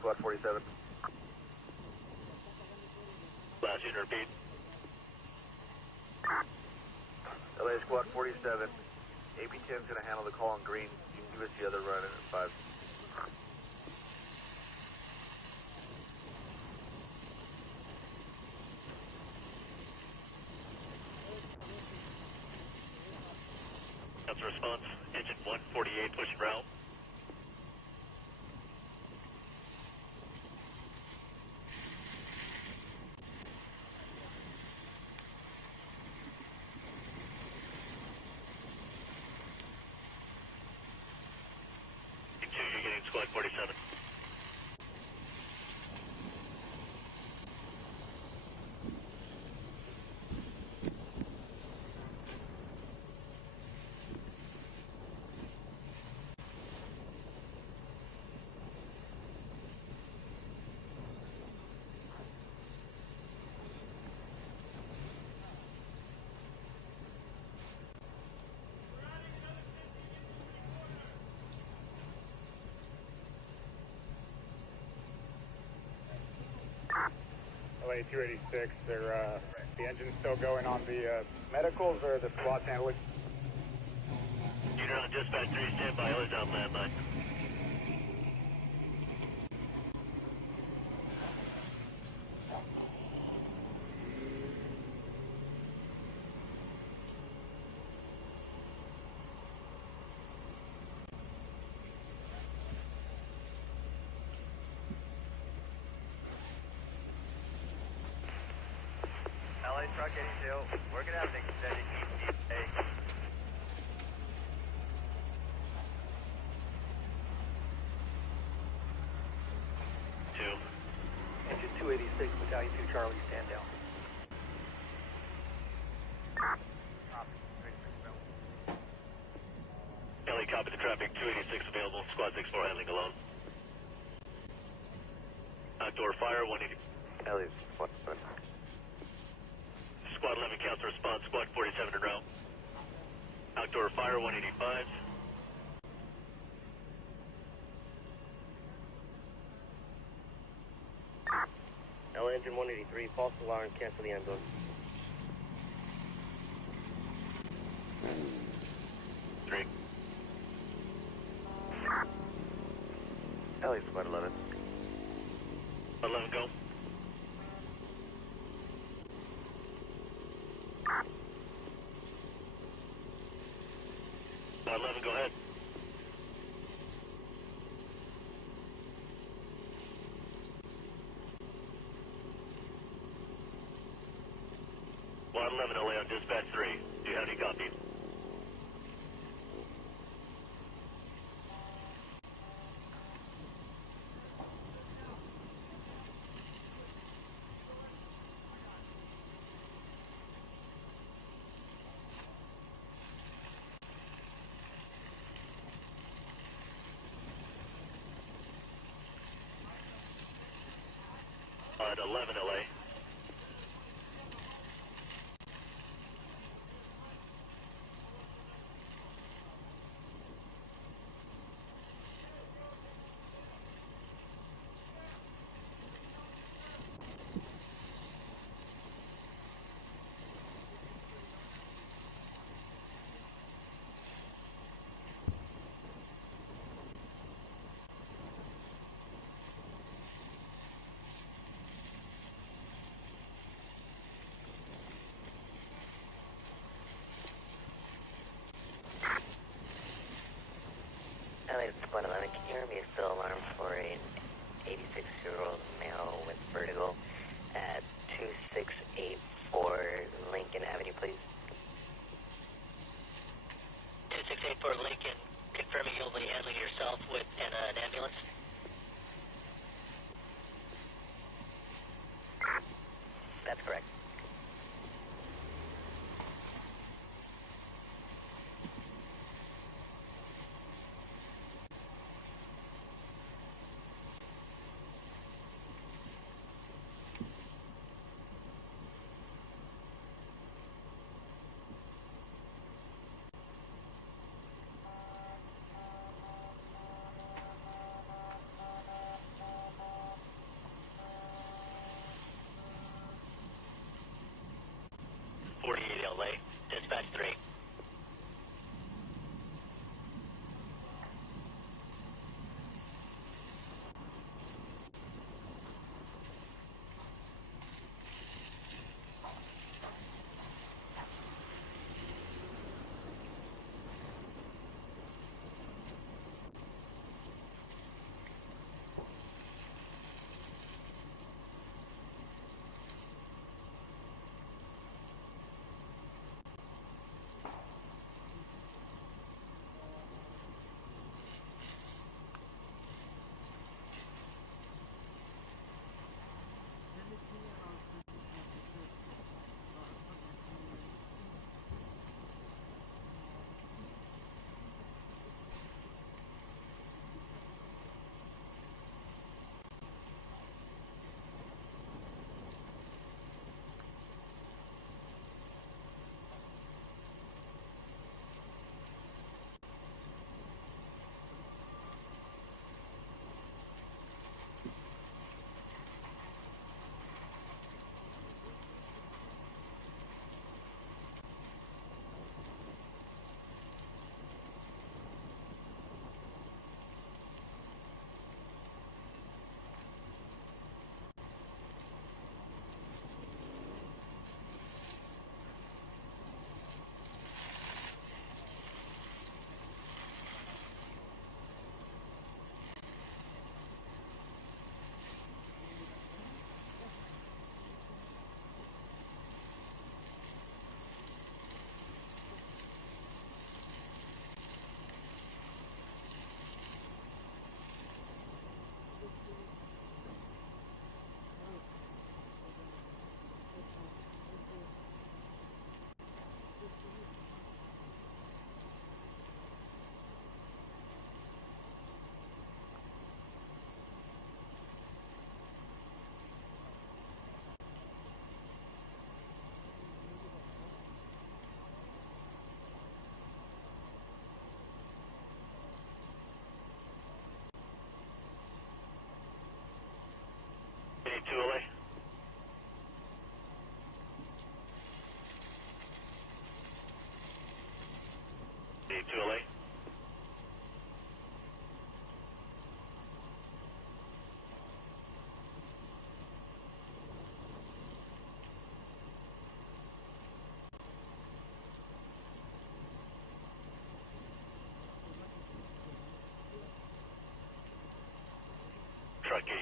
Squad 47. Last unit, repeat. LA Squad 47. AB-10's going to handle the call on green. You can give us the other run at 5. That's a response. Engine 148 pushing route. You're getting Squad 47. LA 286, they're, the engine's still going on the medicals, or the squad's handling? Unit on dispatch 3, stand by, always on landline. LA Truck 82, we're going to have an extended ETA. Engine 286, Battalion 2 Charlie, stand down. LA, copy the traffic, 286 available, squad 64 handling alone. Outdoor fire, 180. LA, what? Squad 11 counts response, squad 47 en route. Outdoor fire, 185. LA engine 183, false alarm, cancel the ambulance. Three. LA Squad 11. 11 go. Squad 11 go ahead. Squad 11 LA on dispatch 3. Do you have any copy? At 11 LA.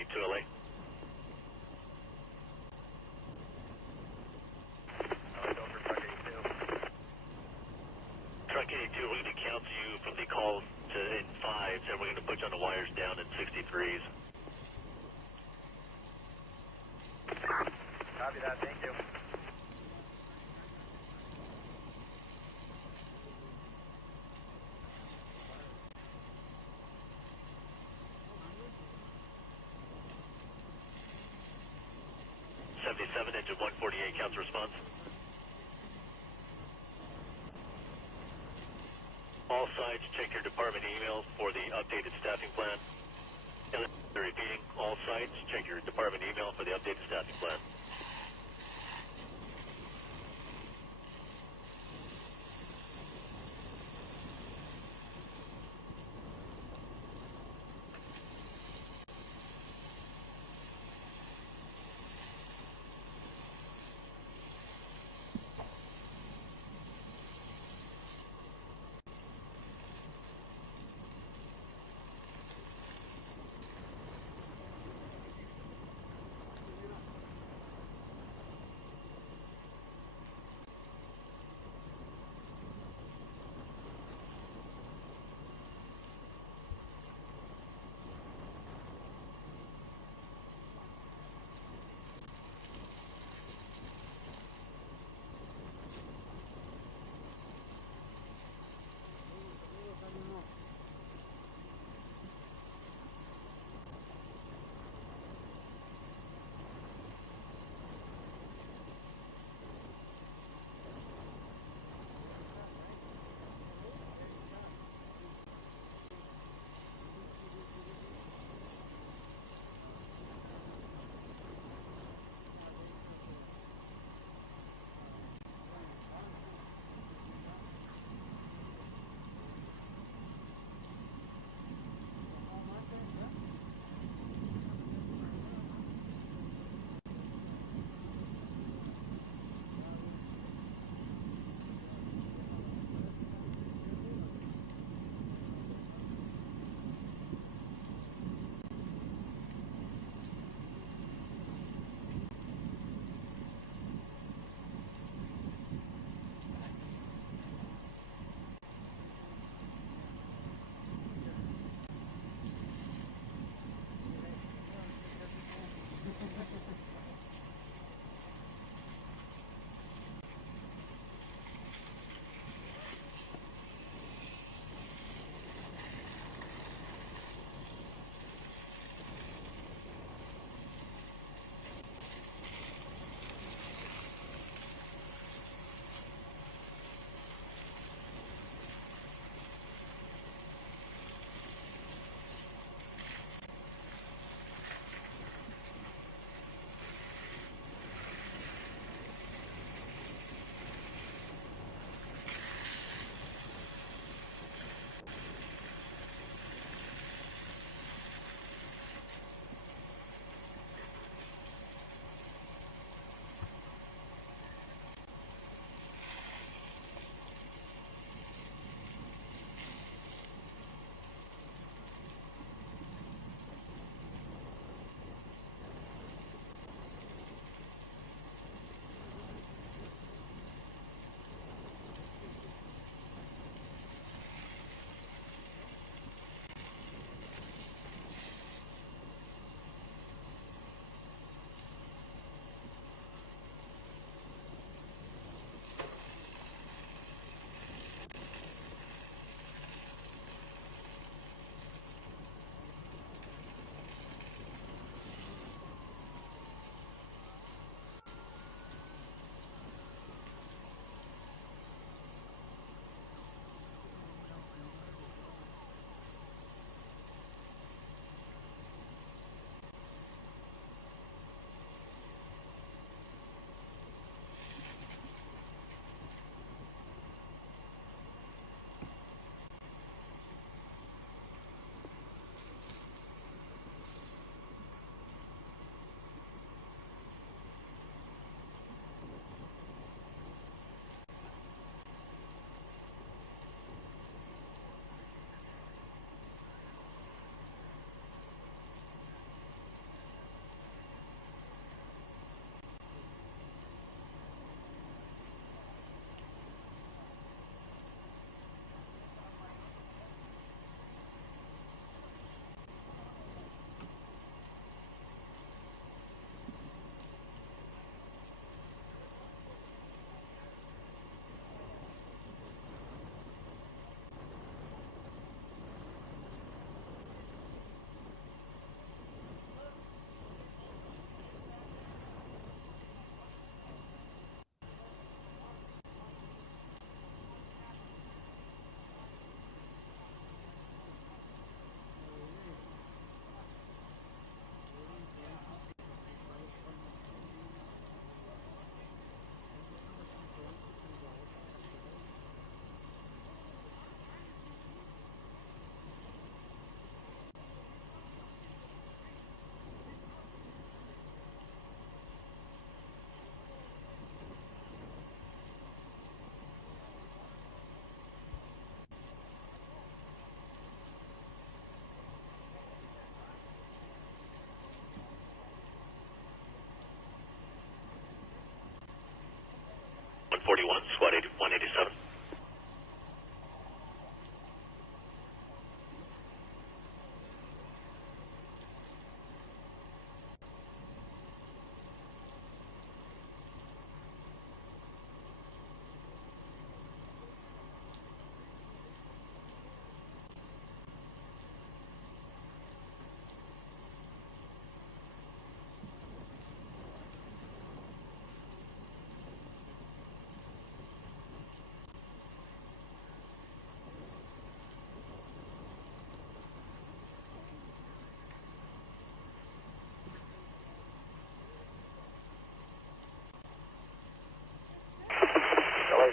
82 LA. Over truck 82. Truck 82, we're going to cancel you from the call to in 5s, and we're going to put you on the wires down in 63s. Copy that, thank you. Engine 148, counts response. All sides, check your department emails for the updated staffing plan. And repeating, all sides, check your department email for the updated staffing plan.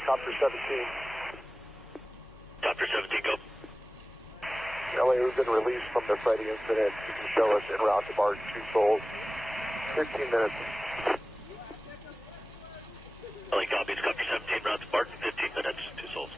Copter 17. Copter 17, go. LA, we've been released from the Friday incident. You can show us en route to barge 2 souls. 15 minutes. LA copies, Copter 17, route to Barton, 15 minutes, 2 souls.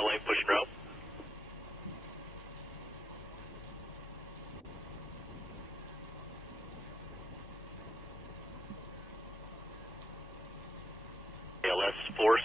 LA pushing route. ALS force.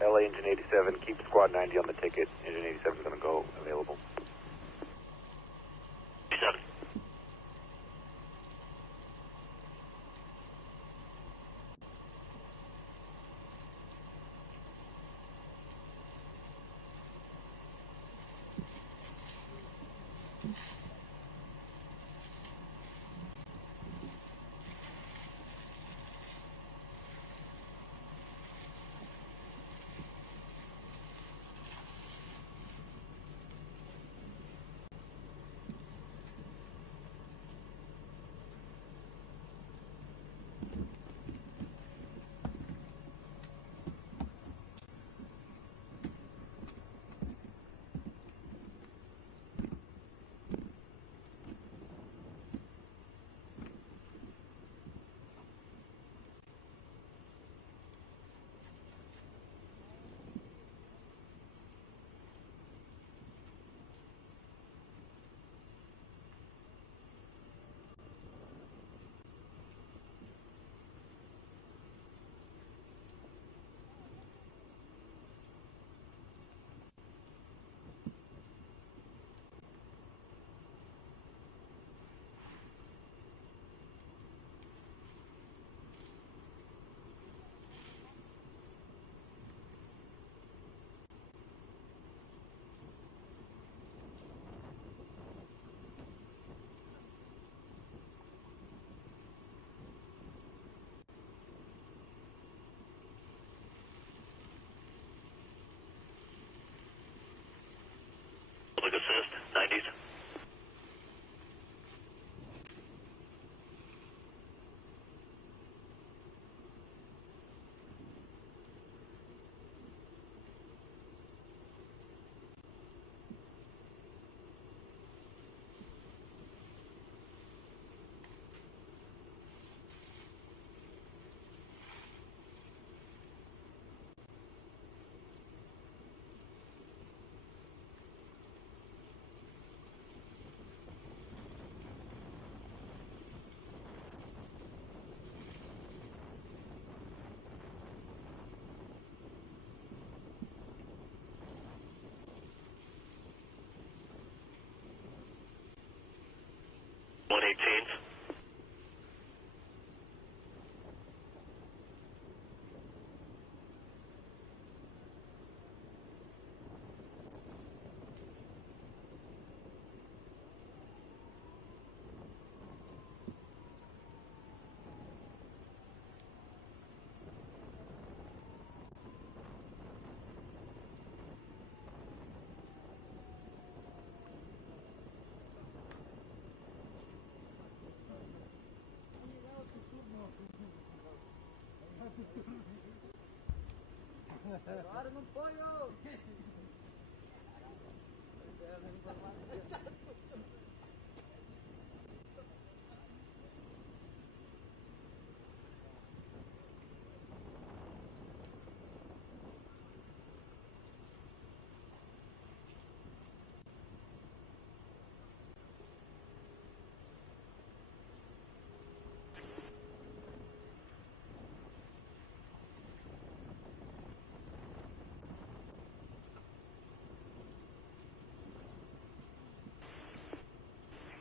LA Engine 87, keep squad 90 on the ticket. Engine 87 is going to go available. 87.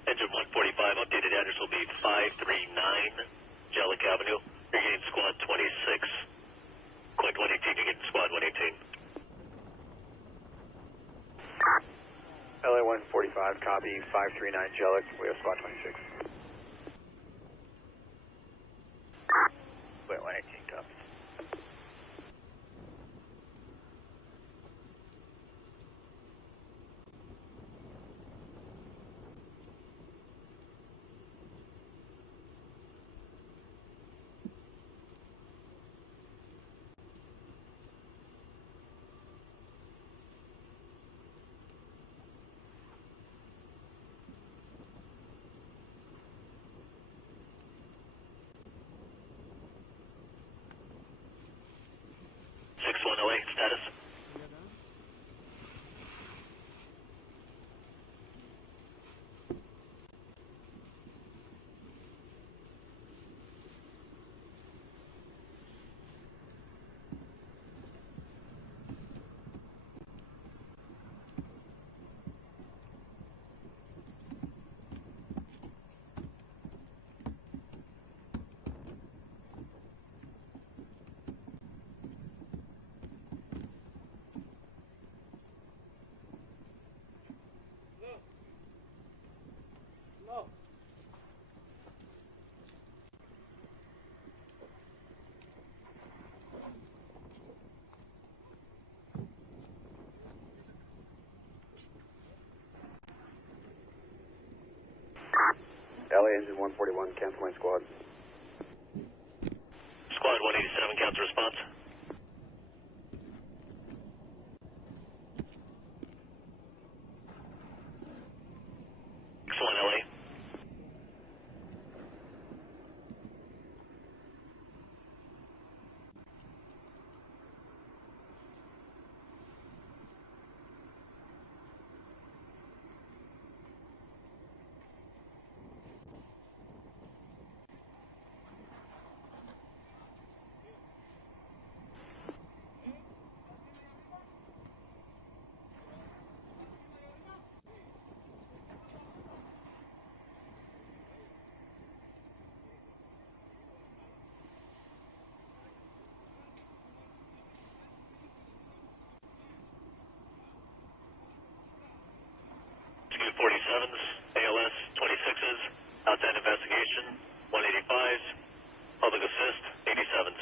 Engine 145, updated address will be 539 Jellic Avenue. You're getting squad 26. Quint 118, you're getting squad 118. LA 145, copy, 539 Jellic, we have squad 26. Wait, 118, copy. Status. LA engine 141, cancel my squad. Squad 187, counter response. X1 LA. Scoot 47s, ALS 26s, outside investigation 185s, public assist 87s.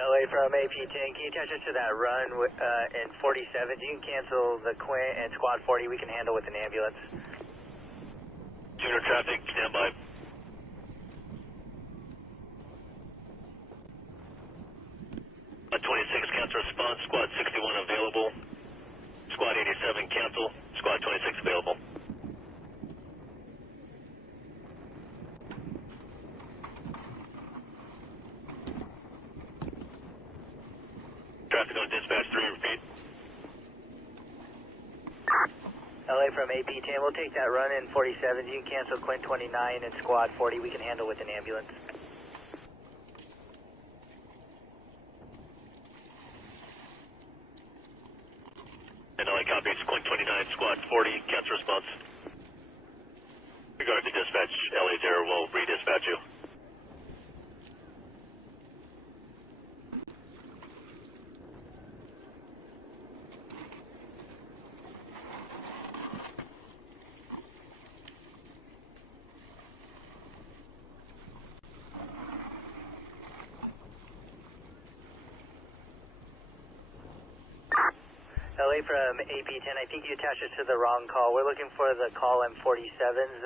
LA from AP10, can you attach us to that run in 47? You can cancel the Quint and squad 40, we can handle with an ambulance. Tuner traffic, stand by. A 26 cancel response, squad 61 available. Squad 87 cancel, squad 26 available. Traffic on dispatch 3, repeat. LA from AP10, we'll take that run in 47. You can cancel Quint 29 and squad 40, we can handle with an ambulance. And LA copies, Quint 29, squad 40, cancel response. Regard to dispatch, LA's error will redispatch you. LA from AP10. I think you attached it to the wrong call. We're looking for the call M47s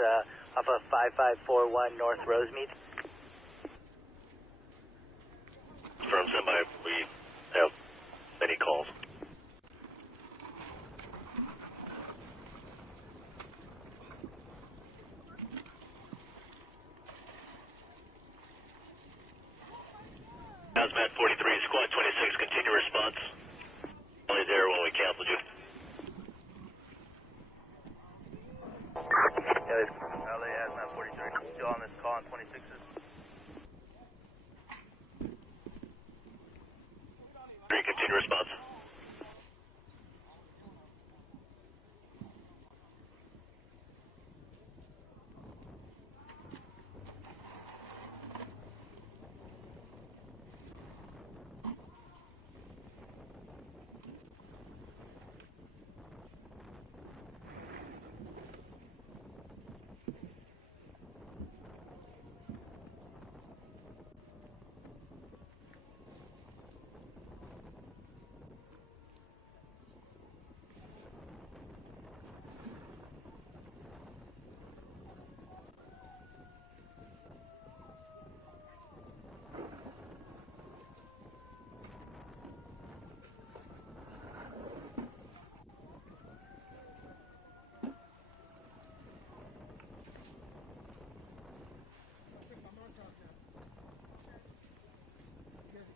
off of 5541 North Rosemead. From standby, we have many calls. Hazmat 43, Squad 26, continue response. Only there when we canceled you. LA Hazmat 43, still on this call on 26s. 3, continue response.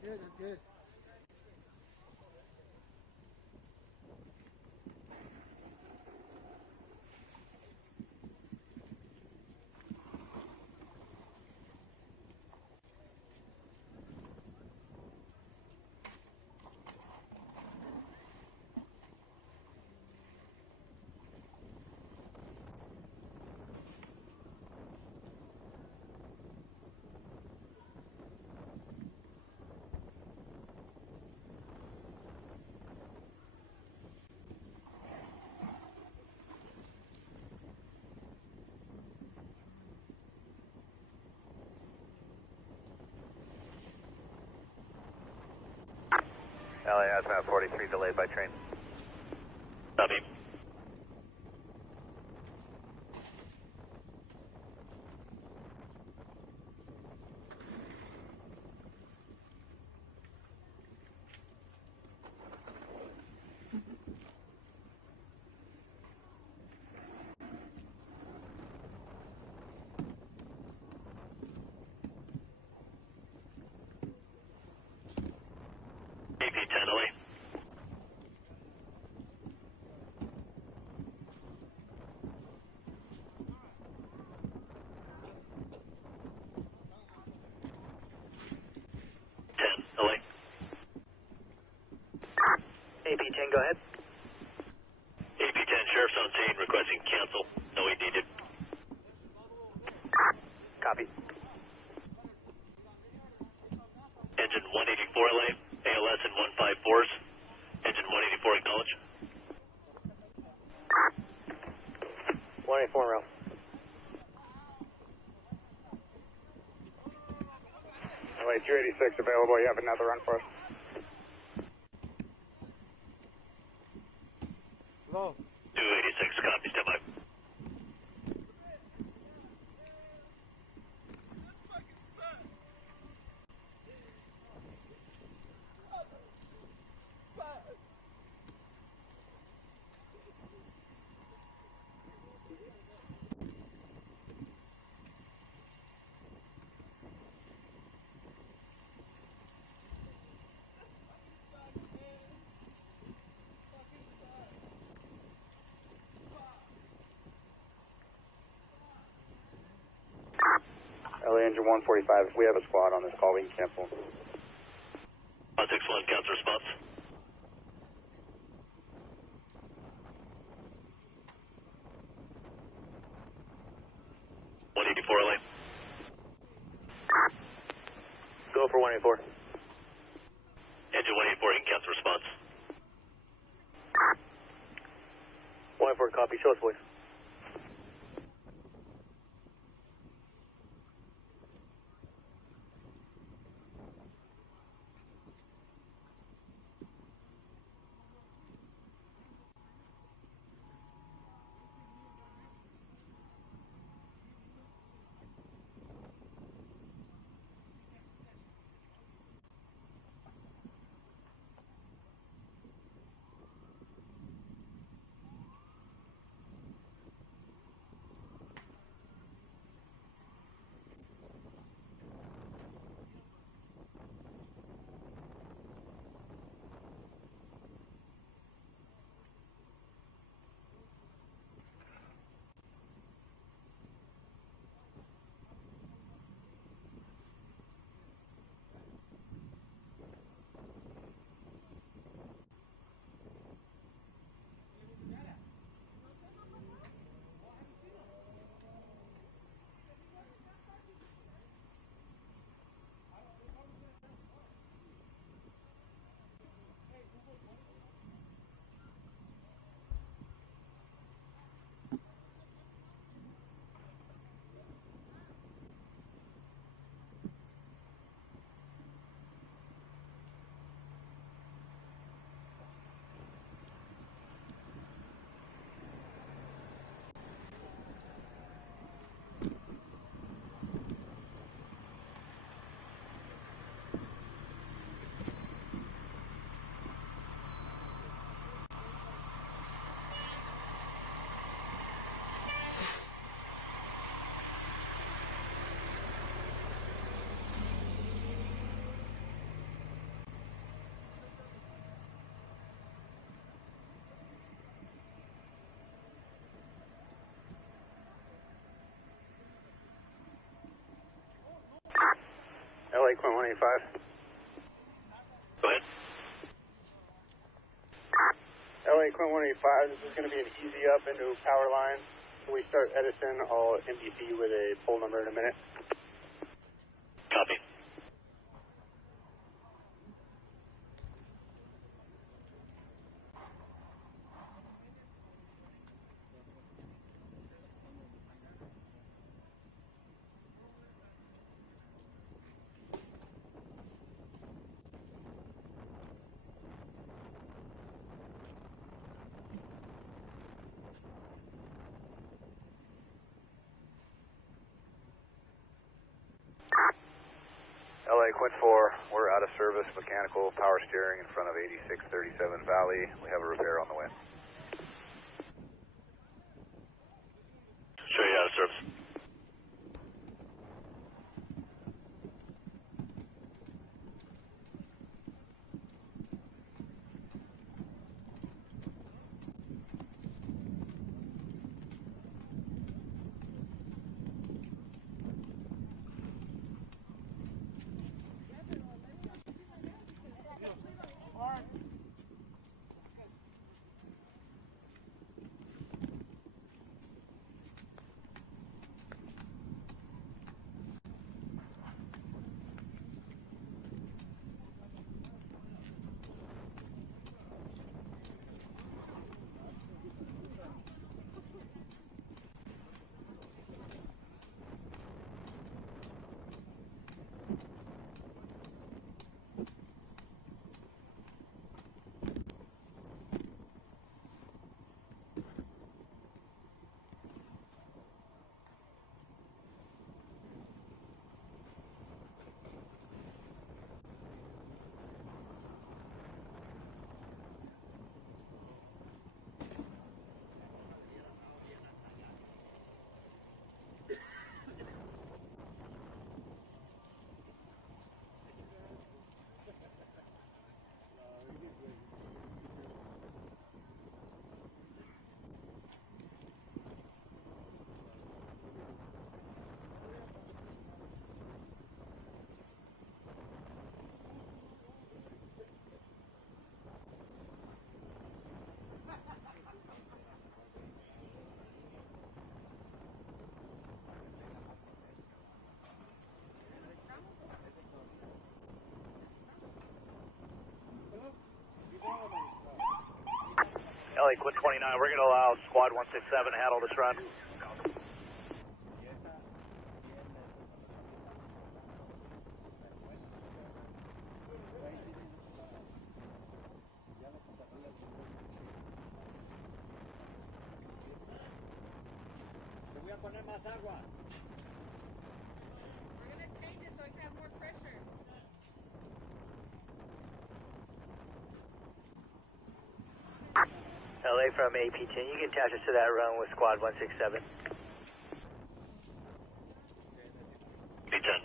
Good, good. LA Hazmat 43 delayed by train. Copy. AP10 LA. AP10, go ahead. AP10, Sheriff's on scene, requesting cancel. No aid needed. Copy. Engine 184 LA, ALS and 154s. Engine 184 acknowledge. 184 row. LA 286 available. You have another run for us. Hello. 286, copy, stand by. LA engine 145. If we have a squad on this call, we can cancel. 161, counts response. LA. Go for 184. Engine 184, you can cancel response. 184, copy. Show us, boys. LA Quint 185. Go ahead. LA Quint 185, this is going to be an easy up into power line. When we start Edison, I'll MDP with a pole number in a minute. Copy. LA Quint 4, we're out of service, mechanical power steering in front of 8637 Valley. We have a repair on the way. Show you out of service. LA Quint 29, we're going to allow Squad 167 to handle this run. Te voy a poner más agua. We're going to change it so it can have more pressure. LA from AP10, you can attach us to that run with Squad 167. B10.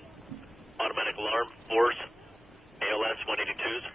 Automatic alarm, force, ALS 182s.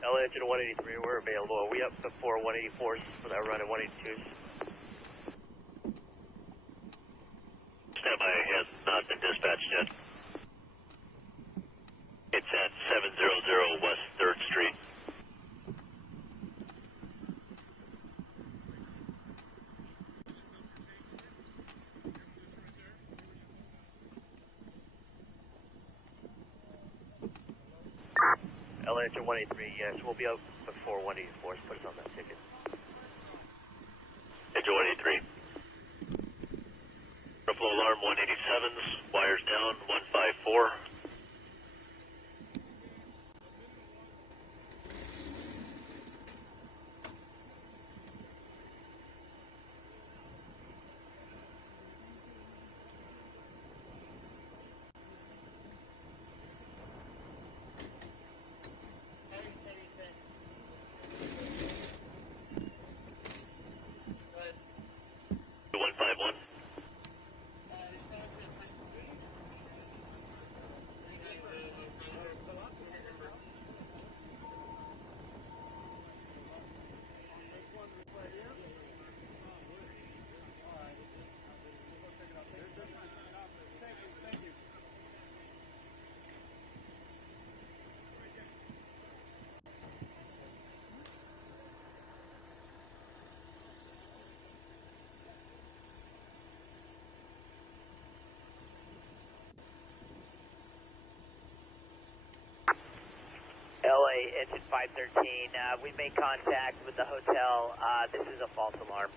LA engine 183, we're available. We up the 4 184s for that run at 182s. Standby has not been dispatched yet. It's at 700 West 3rd Street. LA engine 183, yes, we'll be up before 184s. Put us on that ticket. Engine 183. Airflow alarm 187s, wires down 154. engine 513. We made contact with the hotel. This is a false alarm.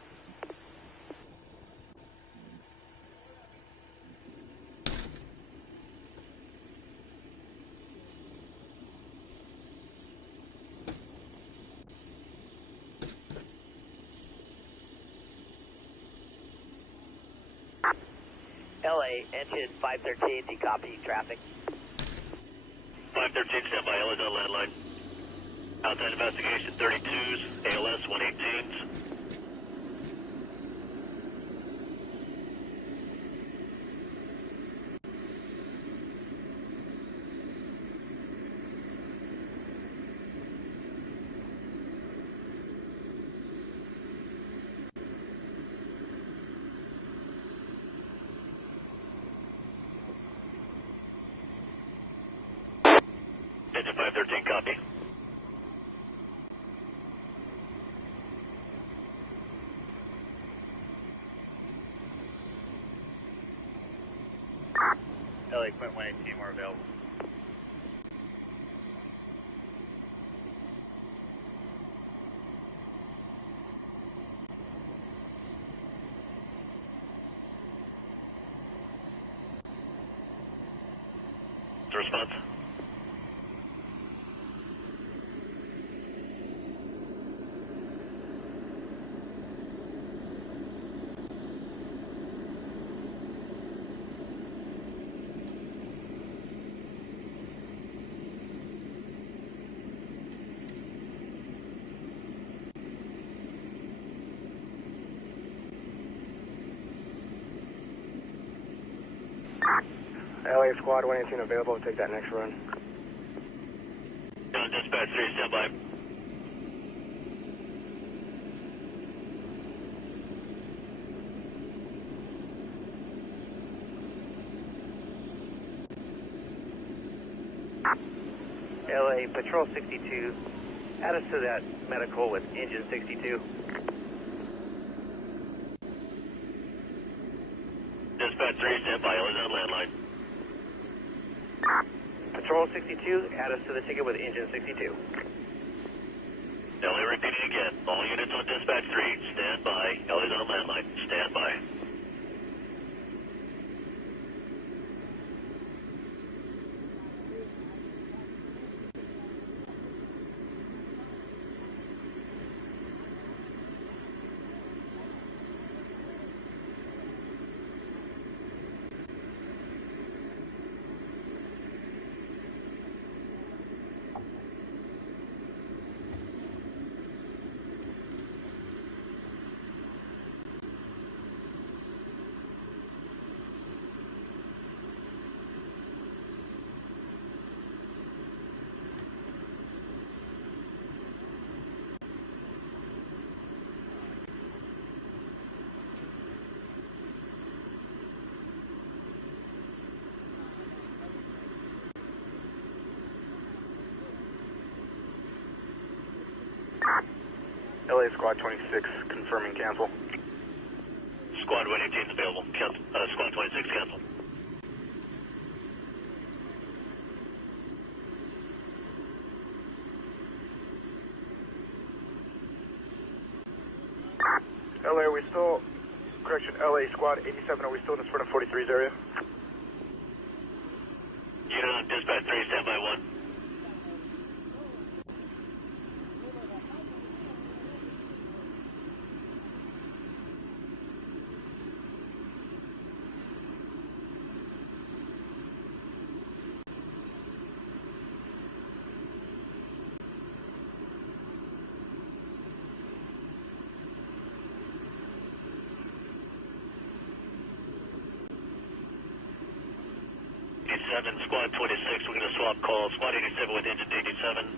LA, engine 513, do you copy traffic? 513, stand by, LA's on landline. Outside investigation, 32s, ALS 118s. Engine 513, copy. LA, Quint 118, more available. The response? LA Squad 118 available to take that next run. Dispatch 3, stand by. LA, Patrol 62, add us to that medical with engine 62. Dispatch 3, stand by, LA's on landline. Patrol 62, add us to the ticket with engine 62. LA repeating again. All units on dispatch 3, stand by. LA's on landline. Stand by. LA Squad 26 confirming cancel. Squad 118 is available. Squad 26 cancel. LA, are we still, correction, LA Squad 87, are we still in the Spartan 43's area? Unit on dispatch 3, stand by 1. Squad 26, we're going to swap calls. Squad 87 with engine 87.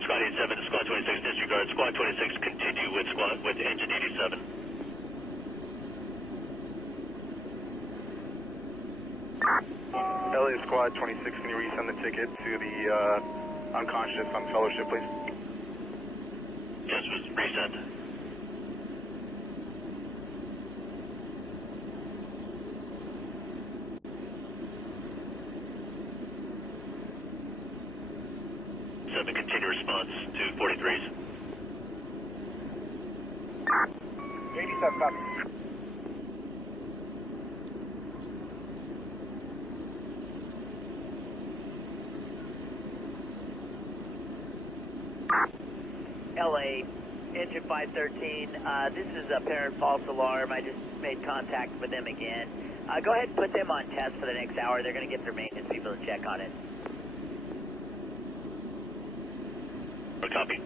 Squad 87 to Squad 26 disregard. Squad 26 continue with engine 87. LA Squad 26, can you resend the ticket to the unconscious on fellowship, please? Yes, resend. your response to 43s. 87, copy. LA, engine 513, this is apparent false alarm. I just made contact with them again. Go ahead and put them on test for the next hour. They're going to get their maintenance people to check on it. A copy.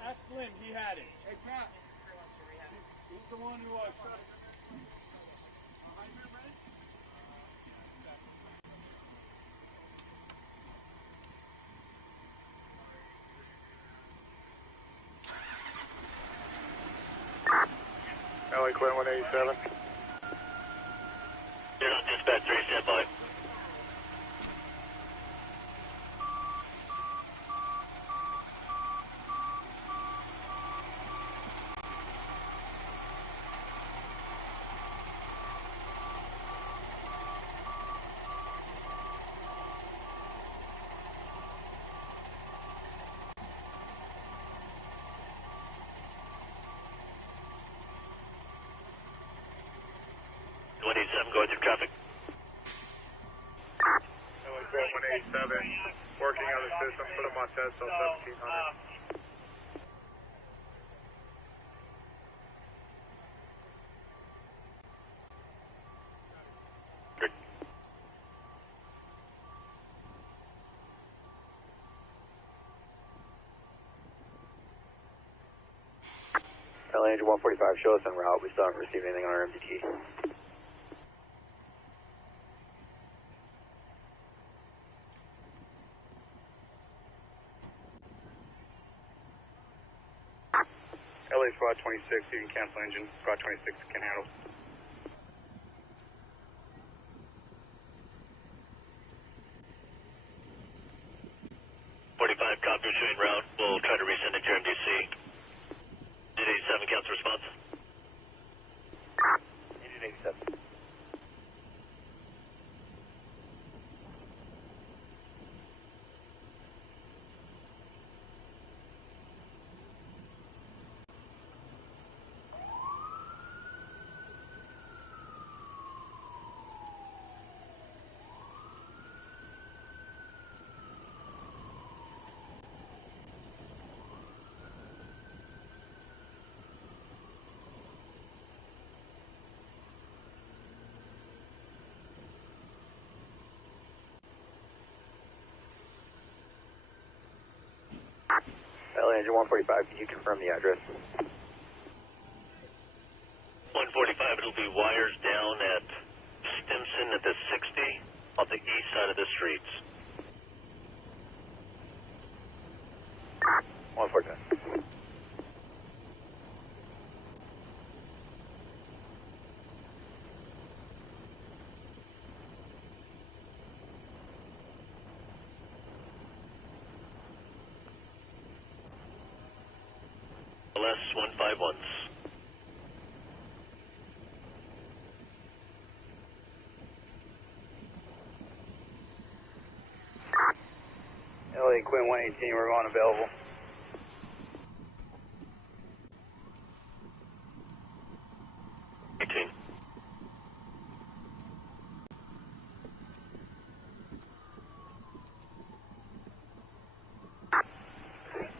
Ask Slim, he had it. Hey, Pat. He's the one who shot it. LA Clear 187. You're on dispatch 3, stand by. Going through traffic. LA Clear 187. Working on the system. Put them on test till 1700. LA Engine 145, show us en route. We still haven't received anything on our MDT. LA Squad 26, you can cancel engine. Squad 26 can handle. Copy, shooting route. We'll try to resend it to your MDC. Did 87 cancel response? 87. LA Engine 145, can you confirm the address? 145, it'll be wires down at Stimson at the 60 on the east side of the streets. 145. 45 once. LA Quinn 118, we're going available.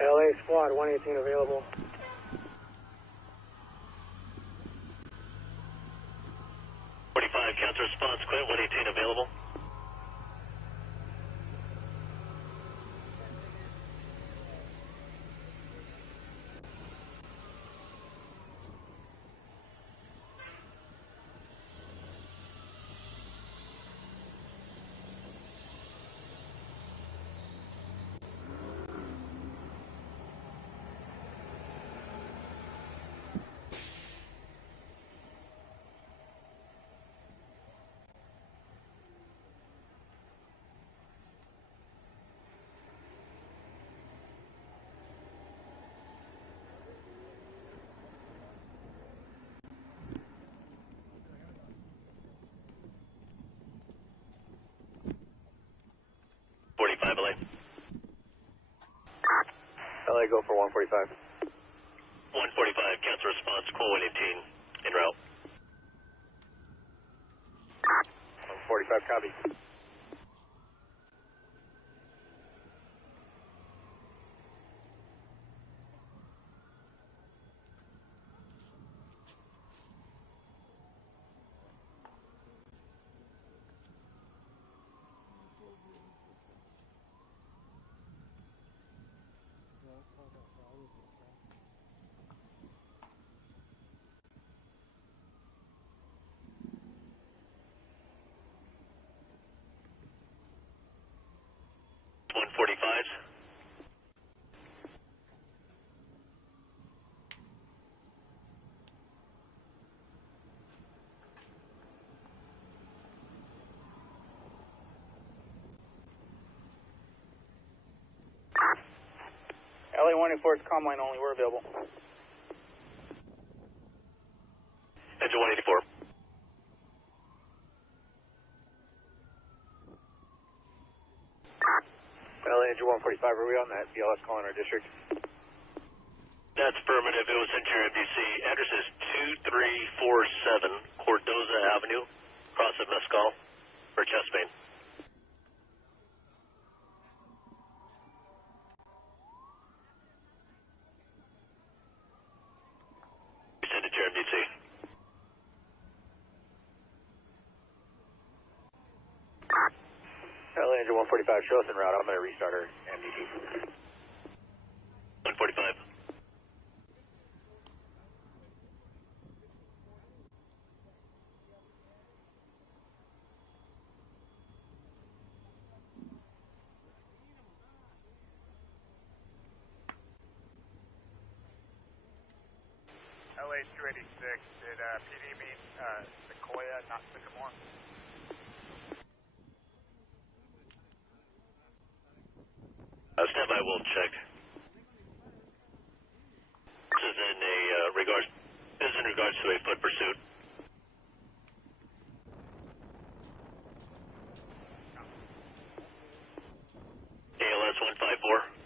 LA Squad 118 available. Counter response, Quinn 118 available. LA. LA, go for 145. 145, cancel response, Quinn 118, en route. 145, copy. LA 184's comm line only, we're available. Engine 184. LA Engine 145, are we on that BLS calling our district? That's affirmative. It was interior MDC. Address is 2347 Cordoza Avenue, across of Mescal, for chest pain. Send it to your MDC. LA Engine 145, show us en route. I'm going to restart our MDC. 145. LA 286, did PD mean Sequoia, not Sycamore? Stand by, we'll check. This is in regards to a foot pursuit. ALS 154.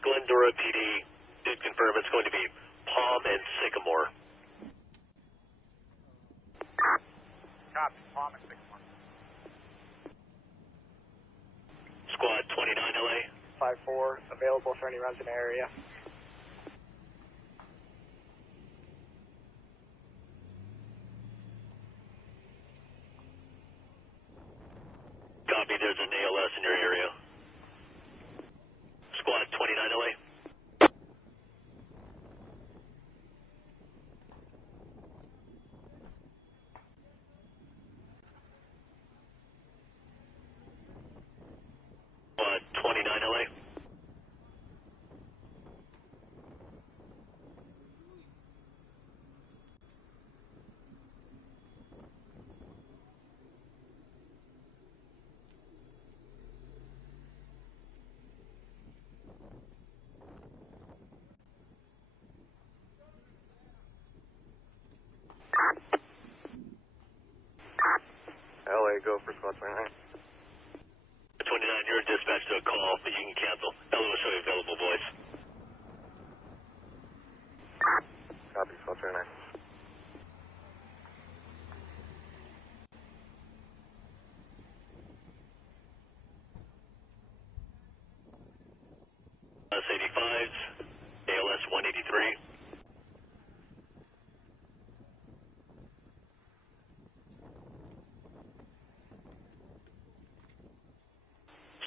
Glendora PD did confirm it's going to be Palm and Sycamore. Copy, Palm and Sycamore. Squad 29 LA. 5-4, available for any runs in the area. Copy, there's an ALS in your area. Squad 29 LA. 29, you're dispatched to a call, but you can cancel. Ellie will show you available voice. Copy, 29. S85s, ALS 183.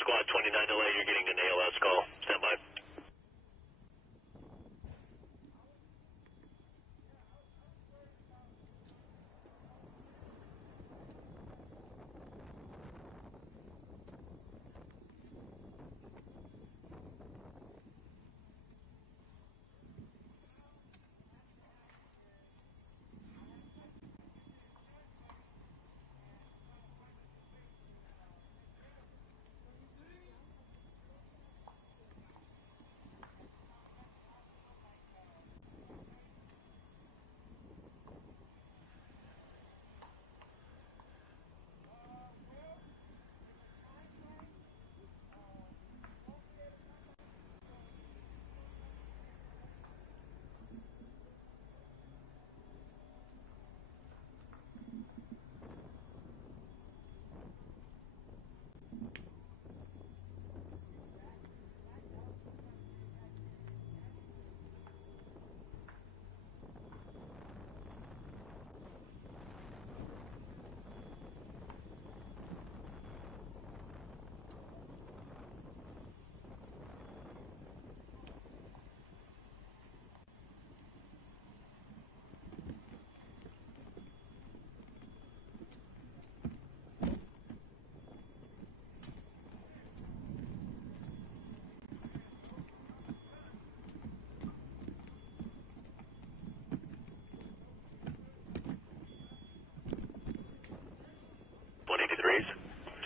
Squad 29 LA, you're getting an ALS call. Stand by.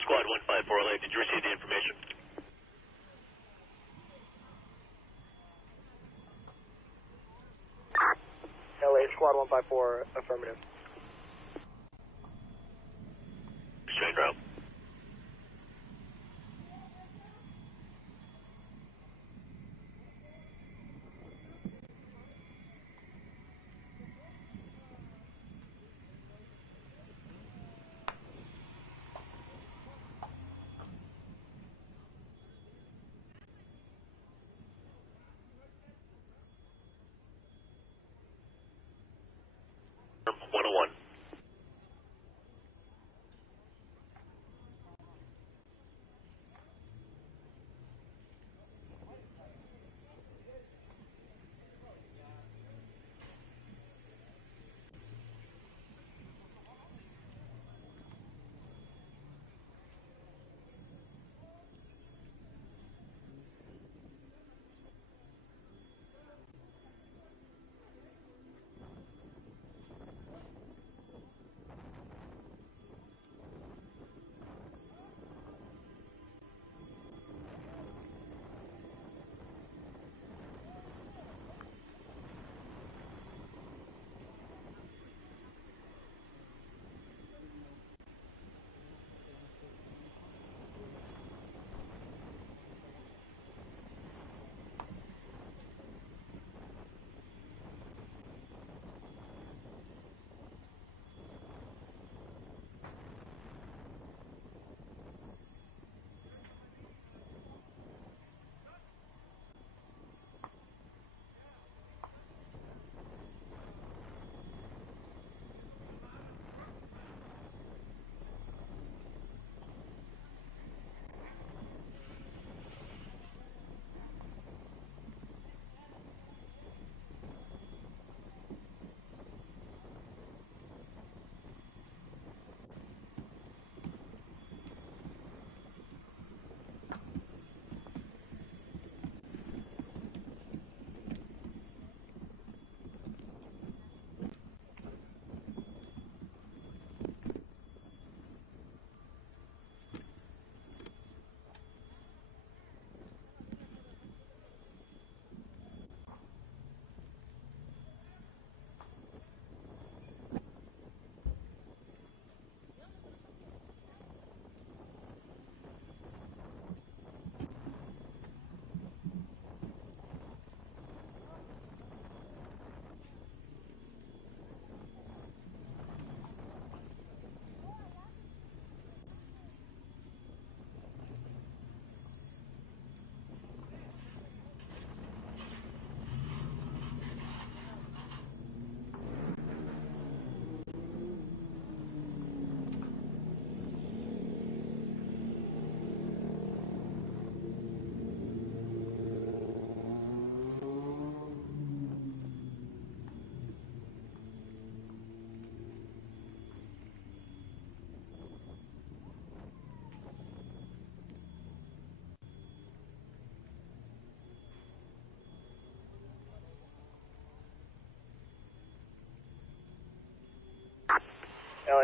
Squad 154 LA, did you receive the information? LA, Squad 154, affirmative. Exchange route.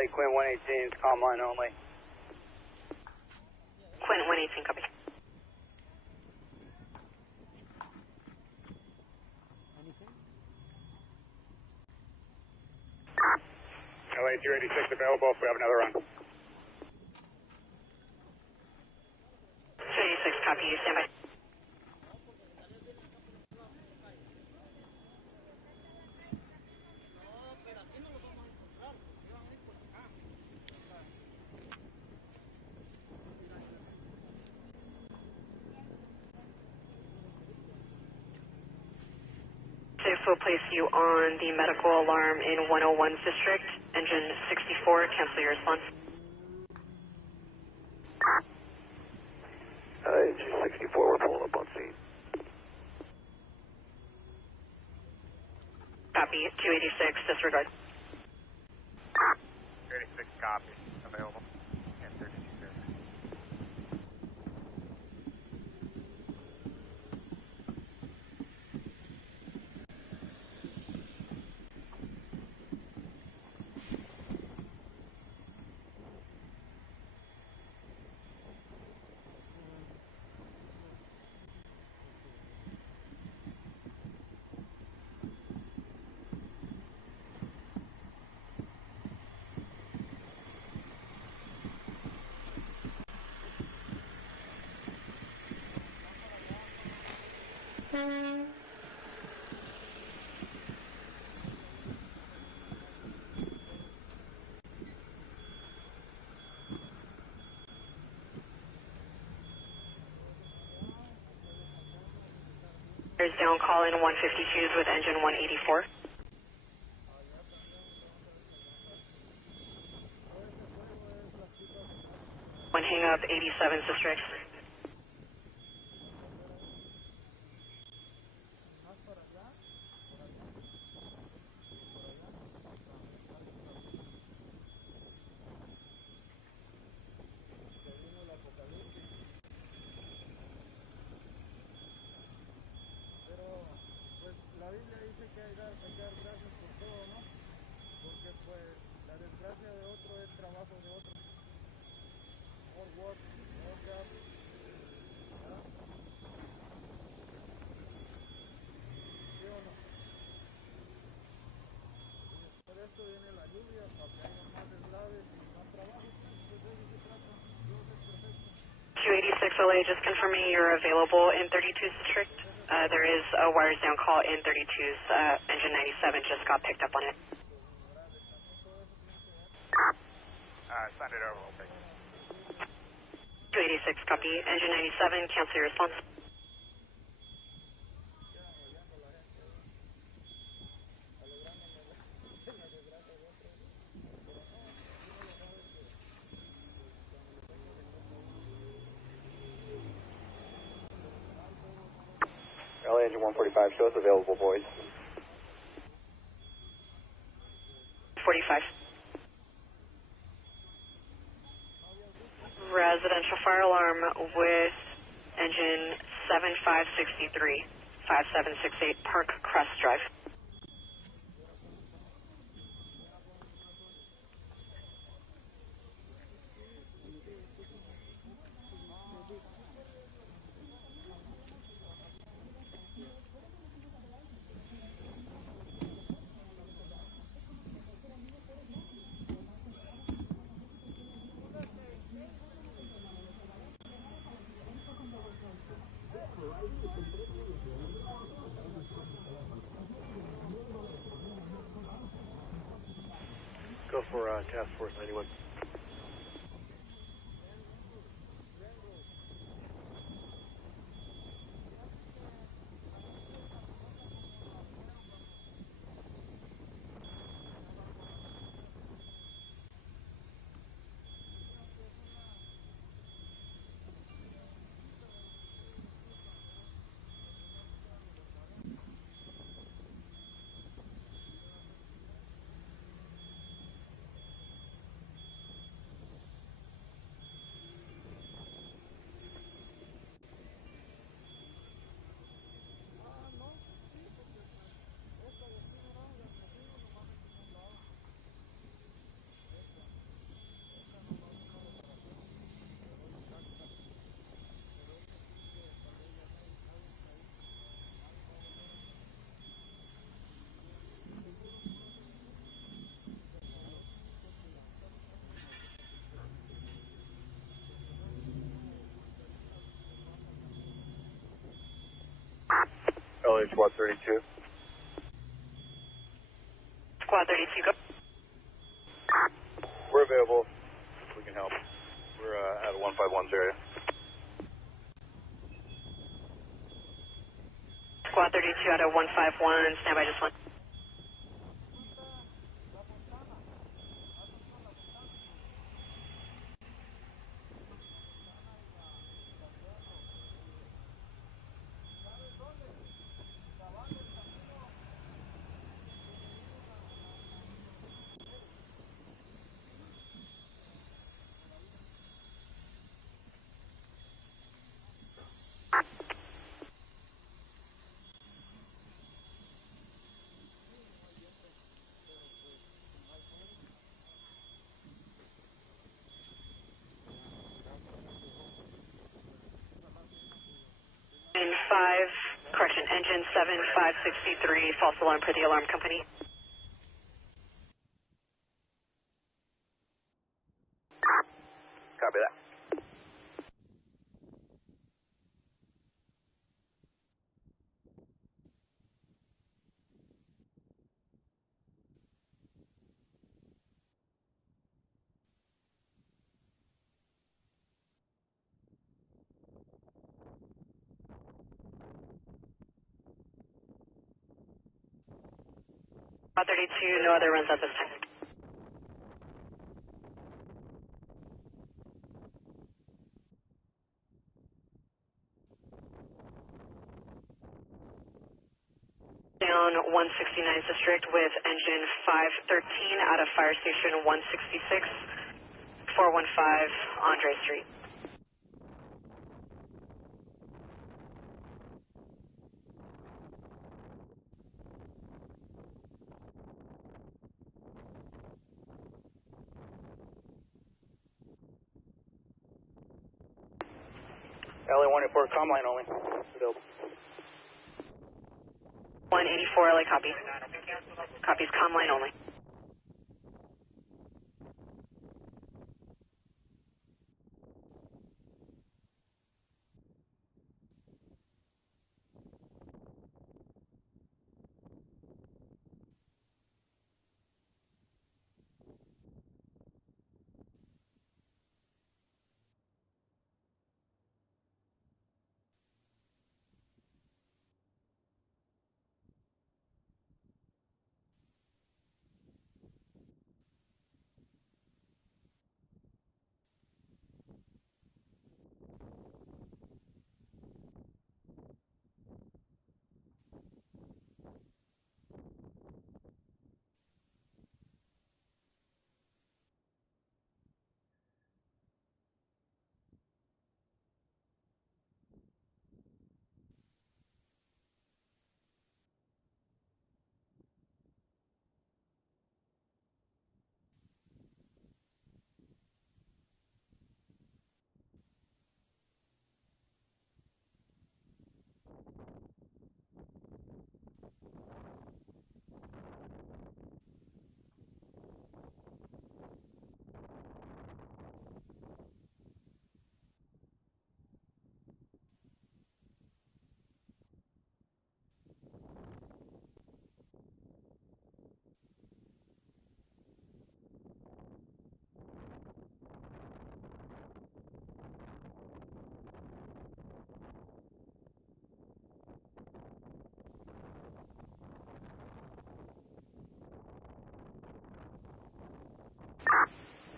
LA, Quinn 118 is comm line only. Quinn 118, copy. LA 286 available if we have another run. 286, copy. Stand by. We'll place you on the medical alarm in 101's district. Engine 64, cancel your response. Engine 64, we're pulling up on scene. Copy, 286, disregard. 286 copy, available. And 32 There's down call in 152s with engine 184. One hang up, 87 district. LA, just confirming you're available in 32's district. There is a wires down call in 32's. Engine 97 just got picked up on it. Send it over, we'll take it. 286, copy. Engine 97, cancel your response. LA engine 145, show us available, boys. 45. Residential fire alarm with engine 7563, 5768 Park Crest Drive. Go for Task Force 91. LA Squad 32. Squad 32, go. We're available. If we can help. We're at 151's area. Squad 32 out of 151, stand by just one. Engine 7563, false alarm for the alarm company. Copy that. Squad 32, no other runs at this time. Down 169th District with engine 513 out of fire station 166, 415 Andre Street. LA 184, comm line only. Available. 184 LA copy. Copies comm line only.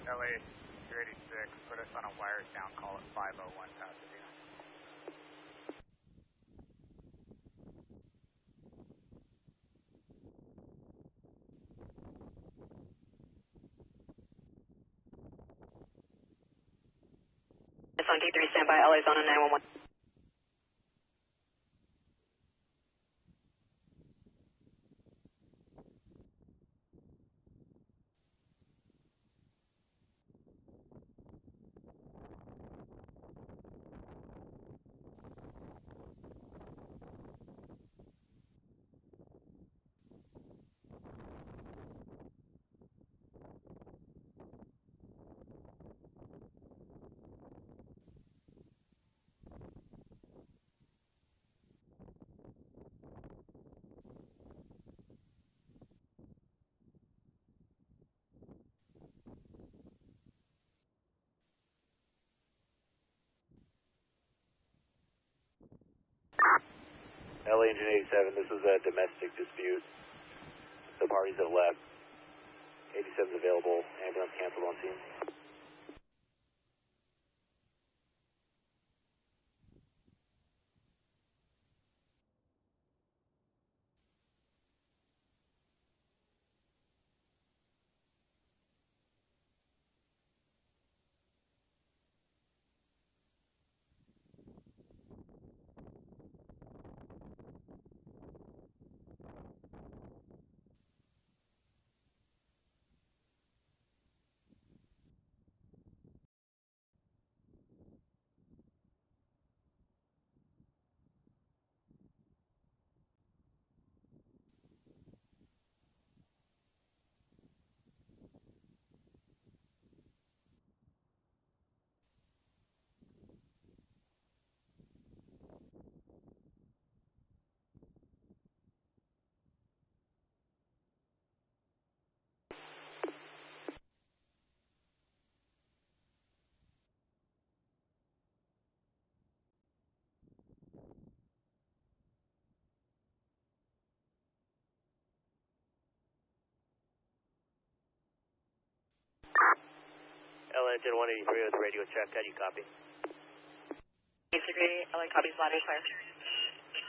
LA 286, put us on a wires down call at 501 Pasadena. It's on D3, standby, LA's on a 911. LA Engine 87, this is a domestic dispute. The parties have left. 87 is available. Ambulance canceled on scene. LA Engine 183 with radio check. How do you copy? 83, LA copies loud and clear.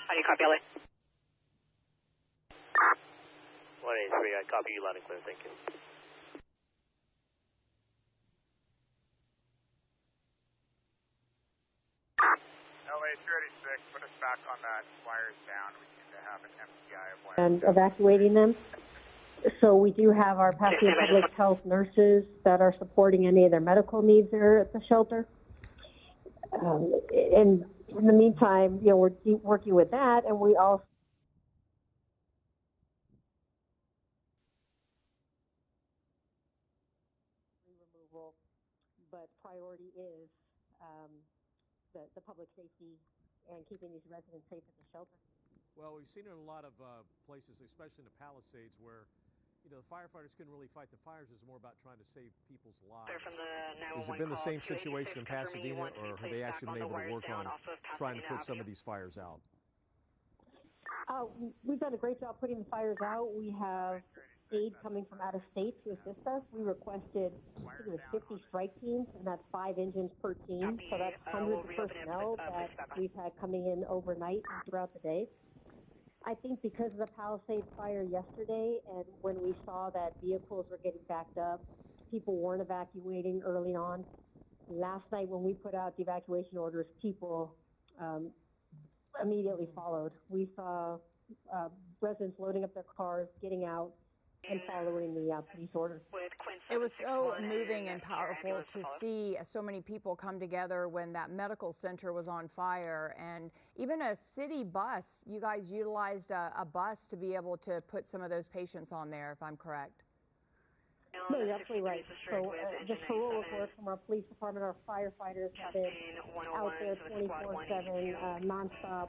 How do you copy, LA? 183, I copy you loud and clear. Thank you. LA 286, put us back on that wires down. We seem to have an MPI of wires And down. evacuating them. So we do have our Pasadena Public Health nurses that are supporting any of their medical needs there at the shelter. And in the meantime, you know, we're working with that, and we also removal, but priority is the public safety and keeping these residents safe at the shelter. Well, we've seen it in a lot of places, especially in the Palisades, where you know the firefighters couldn't really fight the fires. It's more about trying to save people's lives. Has it been the same situation in Pasadena, or have they actually been able to work on trying to put some of these fires out? We've done a great job putting the fires out. We have aid coming from out of state to assist us. We requested, I think it was 50 strike teams, and that's 5 engines per team. So that's hundreds of personnel that we've had coming in overnight and throughout the day. I think because of the Palisades Fire yesterday, and when we saw that vehicles were getting backed up, people weren't evacuating early on. Last night when we put out the evacuation orders, people immediately followed. We saw residents loading up their cars, getting out, and following the police orders. It was so moving and powerful to see so many people come together when that medical center was on fire, and even a city bus. You guys utilized a bus to be able to put some of those patients on there, if I'm correct. No, you're absolutely right. So just heroic work from our police department, our firefighters have been out there 24/7, nonstop.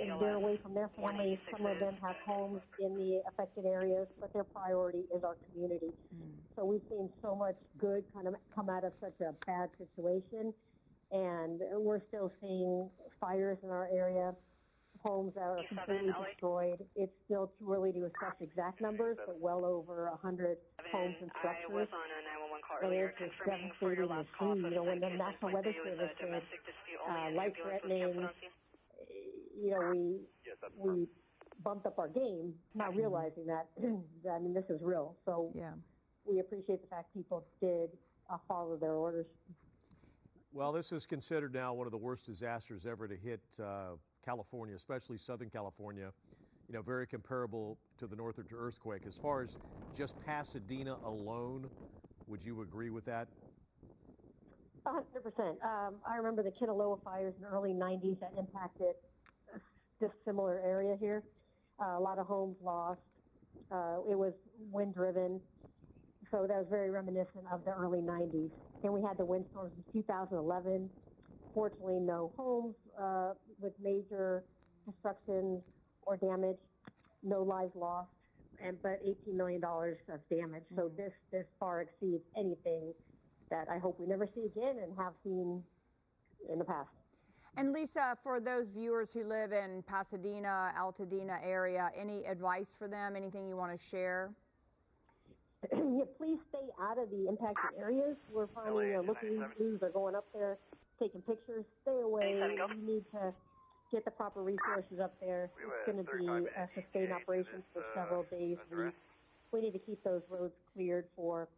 And they're away from their families. Some of them have homes in the affected areas, but their priority is our community. So we've seen so much good kind of come out of such a bad situation, and we're still seeing fires in our area, homes that are completely destroyed. It's still too early to assess exact numbers, but well over 100 homes and structures. And it's just devastating to see, you know, when the National Weather Service said life-threatening, you know, we bumped up our game, not realizing that, I mean, this is real. So yeah, we appreciate the fact people did follow their orders. Well, this is considered now one of the worst disasters ever to hit California, especially Southern California. You know, very comparable to the Northridge earthquake. As far as just Pasadena alone, would you agree with that? 100%. I remember the Kinaloa fires in the early 90s that impacted this similar area here. A lot of homes lost. It was wind-driven. So that was very reminiscent of the early 90s. Then we had the windstorms in 2011. Fortunately, no homes with major destruction or damage, no lives lost, but $18 million of damage. So this far exceeds anything that I hope we never see again and have seen in the past. And Lisa, for those viewers who live in Pasadena, Altadena area, any advice for them? Anything you want to share? Yeah, please stay out of the impacted areas. We're finding looking crews are going up there, taking pictures. Stay away. We need to get the proper resources up there. It's going to be a sustained operation for several days. We need to keep those roads cleared for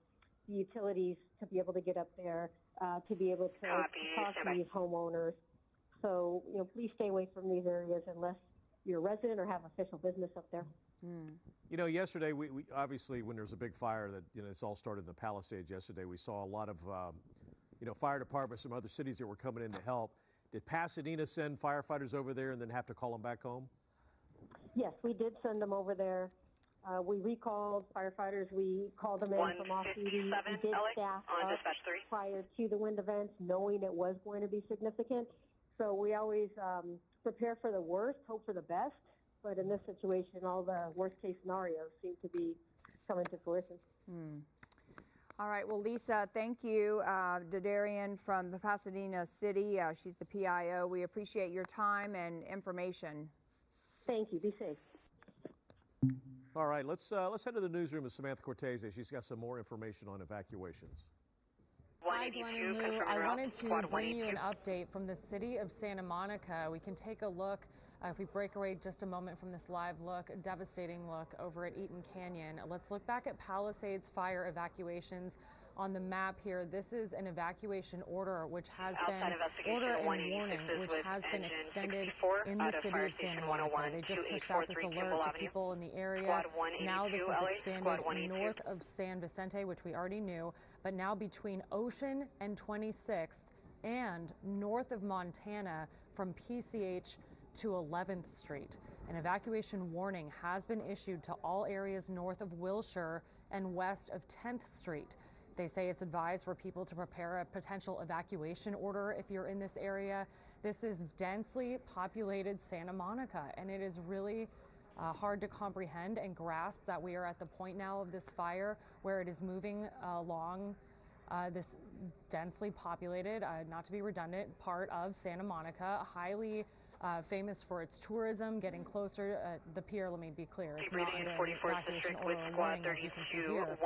the utilities to be able to get up there, to be able to talk to these homeowners. So, please stay away from these areas unless you're a resident or have official business up there. Yesterday, we obviously, when there's a big fire that, this all started in the Palisades yesterday, we saw a lot of, fire departments from other cities that were coming in to help. Did Pasadena send firefighters over there and then have to call them back home? Yes, we did send them over there. We recalled firefighters. We called them in from off-duty. We did staff up prior to the wind events, knowing it was going to be significant. So we always prepare for the worst, hope for the best. But in this situation, all the worst-case scenarios seem to be coming to fruition. All right. Well, Lisa, thank you. Didarian from Pasadena City. She's the PIO. We appreciate your time and information. Thank you. Be safe. All right. Let's head to the newsroom with Samantha Cortese. She's got some more information on evacuations. Hi, Glenn and Lou. I wanted to bring you an update from the city of Santa Monica. We can take a look, if we break away just a moment from this live look, a devastating look over at Eaton Canyon. Let's look back at Palisades Fire evacuations on the map here. This is an evacuation order which has been which has been extended in the city of Santa Monica. They just pushed out this alert to people in the area. Now this is expanded north of San Vicente, which we already knew, but now between Ocean and 26th and north of Montana from PCH to 11th Street. An evacuation warning has been issued to all areas north of Wilshire and west of 10th Street. They say it's advised for people to prepare a potential evacuation order if you're in this area. This is densely populated Santa Monica, and it is really hard to comprehend and grasp that we are at the point now of this fire where it is moving along this densely populated, not to be redundant, part of Santa Monica, highly famous for its tourism, getting closer. The pier, let me be clear, is not under an evacuation order or warning, as you can see here,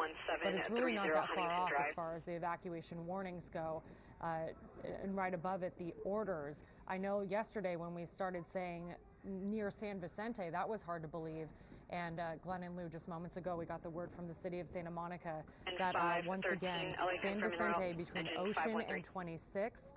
but it's really not that far off as far as the evacuation warnings go. And right above it, the orders. I know yesterday when we started saying near San Vicente, that was hard to believe. And Glenn and Lou, just moments ago, we got the word from the city of Santa Monica that once again, San Vicente between Ocean and 26th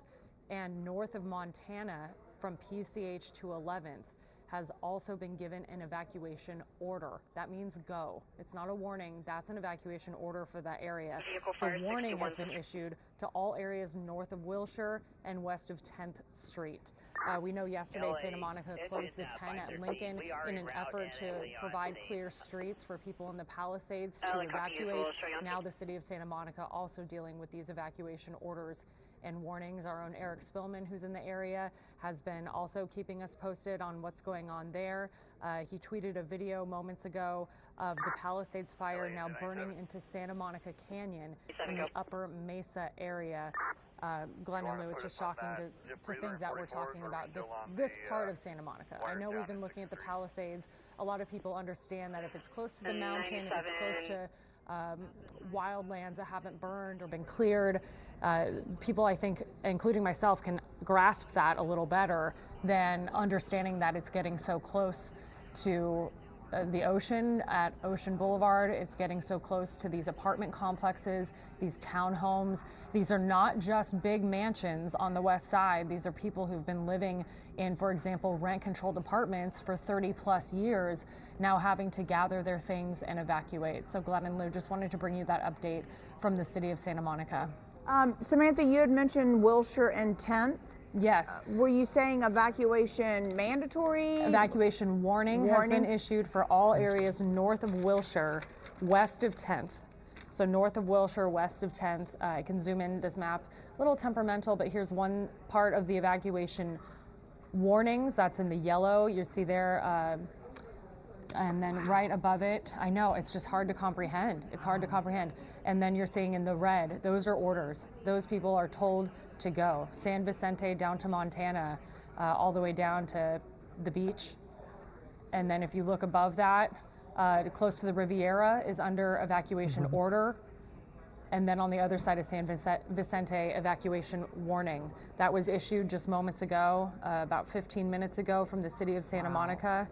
and north of Montana from PCH to 11th has also been given an evacuation order. That means go. It's not a warning. That's an evacuation order for that area. The warning has been issued to all areas north of Wilshire and west of 10th Street. We know yesterday Santa Monica closed the 10 at Lincoln in an effort to provide clear streets for people in the Palisades to evacuate. Now the city of Santa Monica also dealing with these evacuation orders and warnings. Our own Eric Spillman, who's in the area, has been also keeping us posted on what's going on there. He tweeted a video moments ago of the Palisades Fire now burning into Santa Monica Canyon in the Upper Mesa area. Glenn and Lou, it's just shocking to think that we're talking about this part of Santa Monica. I know we've been looking at the Palisades. A lot of people understand that if it's close to the mountain, if it's close to wildlands that haven't burned or been cleared, people, I think, including myself, can grasp that a little better than understanding that it's getting so close to the ocean at Ocean Boulevard. It's getting so close to these apartment complexes, these townhomes. These are not just big mansions on the west side. These are people who've been living in, for example, rent-controlled apartments for 30 plus years, now having to gather their things and evacuate. So Glenn and Lou, just wanted to bring you that update from the city of Santa Monica. Samantha, you had mentioned Wilshire and 10th. Yes. Were you saying evacuation mandatory? Evacuation warning has been issued for all areas north of Wilshire, west of 10th. So north of Wilshire, west of 10th. I can zoom in this map. A little temperamental, but here's one part of the evacuation warnings. That's in the yellow. You see there. And then right above it, I know it's just hard to comprehend. It's hard to comprehend. And then you're seeing in the red, those are orders. Those people are told to go. San Vicente down to Montana, all the way down to the beach. And then if you look above that, close to the Riviera is under evacuation order. And then on the other side of San Vicente, evacuation warning. That was issued just moments ago, about 15 minutes ago from the city of Santa Monica.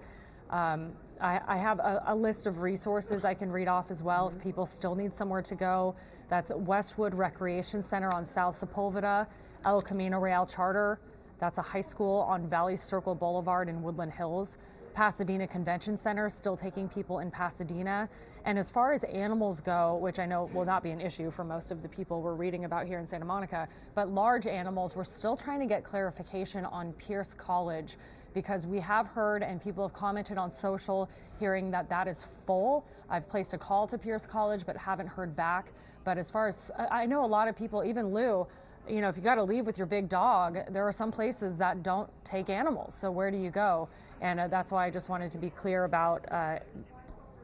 I have a list of resources I can read off as well if people still need somewhere to go. That's Westwood Recreation Center on South Sepulveda, El Camino Real Charter. That's a high school on Valley Circle Boulevard in Woodland Hills. Pasadena Convention Center, still taking people in Pasadena. And as far as animals go, which I know will not be an issue for most of the people we're reading about here in Santa Monica, but large animals, we're still trying to get clarification on Pierce College, because we have heard and people have commented on social hearing that that is full. I've placed a call to Pierce College but haven't heard back. But as far as, I know a lot of people, even Lou, you know, if you got to leave with your big dog, there are some places that don't take animals. So where do you go? And that's why I just wanted to be clear about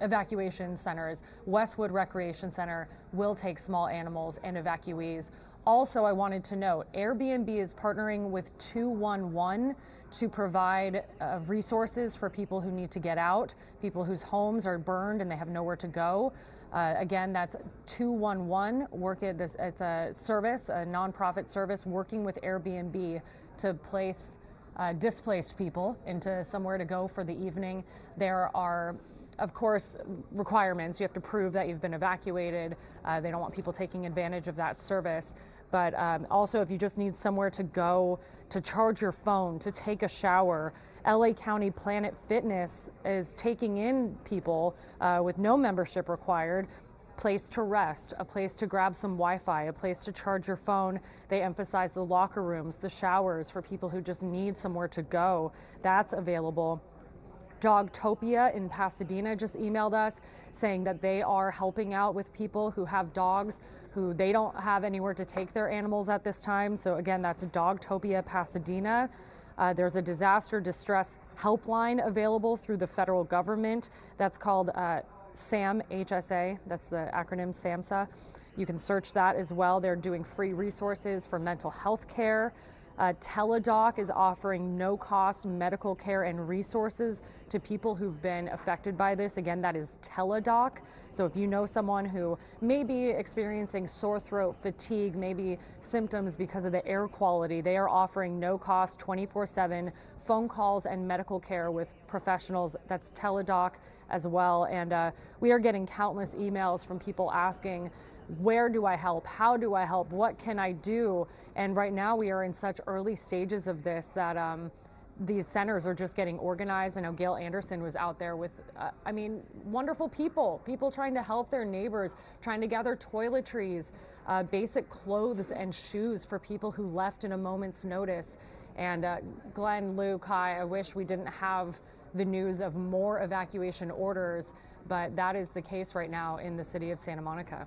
evacuation centers. Westwood Recreation Center will take small animals and evacuees. Also, I wanted to note, Airbnb is partnering with 211 to provide resources for people who need to get out, people whose homes are burned and they have nowhere to go. Again, that's 211. It's a service, a nonprofit service working with Airbnb to place displaced people into somewhere to go for the evening. There are, of course, requirements. You have to prove that you've been evacuated. They don't want people taking advantage of that service. But also, if you just need somewhere to go, to charge your phone, to take a shower, LA County Planet Fitness is taking in people with no membership required, place to rest, a place to grab some Wi-Fi, a place to charge your phone. They emphasize the locker rooms, the showers for people who just need somewhere to go. That's available. Dogtopia in Pasadena just emailed us saying that they are helping out with people who have dogs who they don't have anywhere to take their animals at this time. So again, that's Dogtopia Pasadena. There's a disaster distress helpline available through the federal government. That's called SAM HSA. That's the acronym SAMHSA. You can search that as well. They're doing free resources for mental health care. Teladoc is offering no-cost medical care and resources to people who've been affected by this. Again, that is Teladoc. So if you know someone who may be experiencing sore throat, fatigue, maybe symptoms because of the air quality, they are offering no-cost 24/7 phone calls and medical care with professionals. That's Teladoc as well. And we are getting countless emails from people asking, where do I help? How do I help? What can I do? And right now we are in such early stages of this that these centers are just getting organized. I know Gail Anderson was out there with, wonderful people trying to help their neighbors, trying to gather toiletries, basic clothes and shoes for people who left in a moment's notice. And Glenn, Lou, Kai, I wish we didn't have the news of more evacuation orders, but that is the case right now in the city of Santa Monica.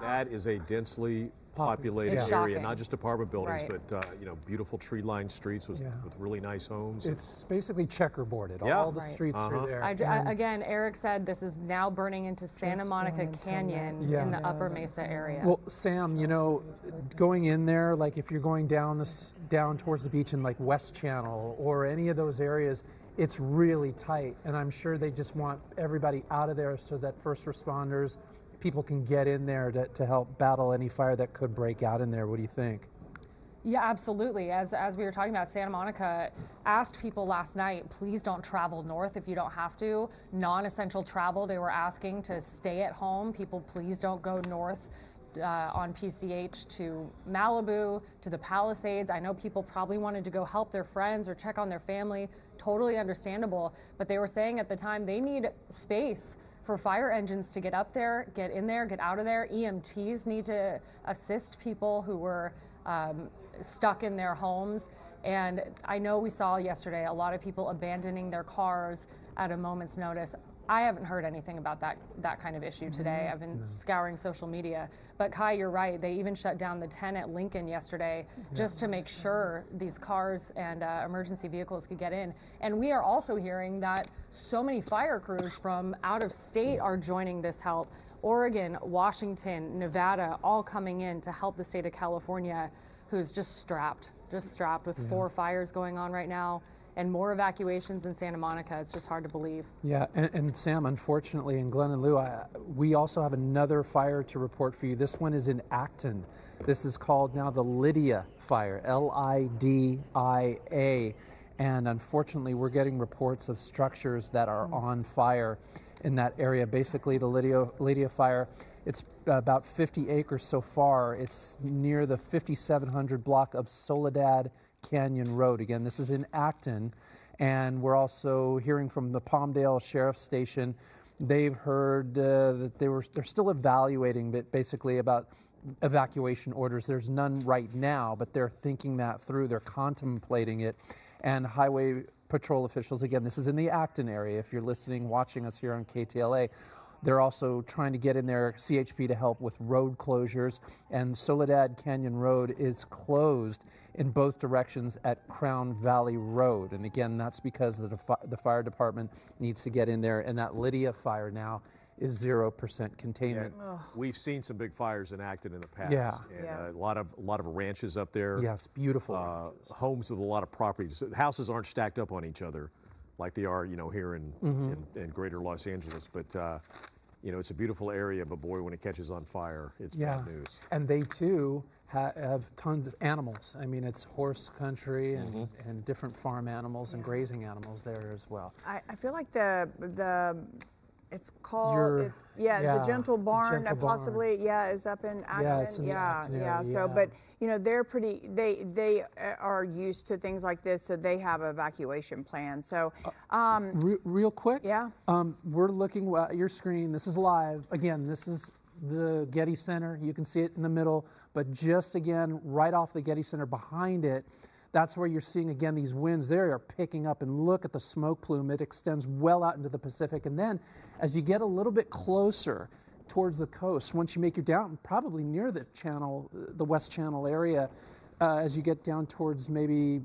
That is a densely populated area, shocking. Not just apartment buildings, Right. but beautiful tree-lined streets with really nice homes. It's basically checkerboarded. Yeah. All the streets are there. Again, Eric said this is now burning into Santa Monica Canyon in the Upper Mesa area. Well, Sam, going in there, like if you're going down towards the beach in like West Channel or any of those areas, it's really tight, and I'm sure they just want everybody out of there so that first responders, people can get in there to help battle any fire that could break out in there. What do you think? Yeah, absolutely. As we were talking about, Santa Monica asked people last night, please don't travel north if you don't have to. Non-essential travel, they were asking to stay at home. People, please don't go north on PCH to Malibu, to the Palisades. I know people probably wanted to go help their friends or check on their family. Totally understandable. But they were saying at the time they need space for fire engines to get up there, get in there, get out of there. EMTs need to assist people who were stuck in their homes. And I know we saw yesterday a lot of people abandoning their cars at a moment's notice. I haven't heard anything about that kind of issue today. I've been scouring social media. But Kai, you're right. They even shut down the 10 at Lincoln yesterday just to make sure these cars and emergency vehicles could get in. And we are also hearing that so many fire crews from out of state are joining this help. Oregon, Washington, Nevada, all coming in to help the state of California who's just strapped with 4 fires going on right now and more evacuations in Santa Monica. It's just hard to believe. Yeah, and Sam, unfortunately, in Glen and Lou, we also have another fire to report for you. This one is in Acton. This is called now the Lydia Fire, L-I-D-I-A. And unfortunately, we're getting reports of structures that are on fire in that area. Basically, the Lydia Fire, it's about 50 acres so far. It's near the 5700 block of Soledad Canyon Road. Again, this is in Acton, and we're also hearing from the Palmdale Sheriff's Station. They've heard that they're still evaluating, but basically about evacuation orders. There's none right now, but they're thinking that through. They're contemplating it. And highway patrol officials, again, this is in the Acton area. If you're listening, watching us here on KTLA, they're also trying to get in there, CHP, to help with road closures. And Soledad Canyon Road is closed in both directions at Crown Valley Road. And again, that's because the fire department needs to get in there. And that Lydia Fire now is 0% containment. Yeah. We've seen some big fires in Acton in the past. Yeah. And a lot of ranches up there. Yes, beautiful. Homes with a lot of properties. Houses aren't stacked up on each other like they are, here in greater Los Angeles. But it's a beautiful area, but boy, when it catches on fire, it's bad news. And they too have tons of animals. I mean, it's horse country and different farm animals and grazing animals there as well. I feel like the it's called the Gentle Barn, possibly is up in Acton. Yeah, it's in the Acton area, So but they're pretty, they are used to things like this, so they have an evacuation plan. So real quick, we're looking at your screen. This is live. Again, this is the Getty Center. You can see it in the middle, but just again right off the Getty Center behind it, that's where you're seeing, again, these winds. They are picking up, and look at the smoke plume. It extends well out into the Pacific. And then as you get a little bit closer towards the coast, once you make your down, probably near the channel, the West Channel area, as you get down towards maybe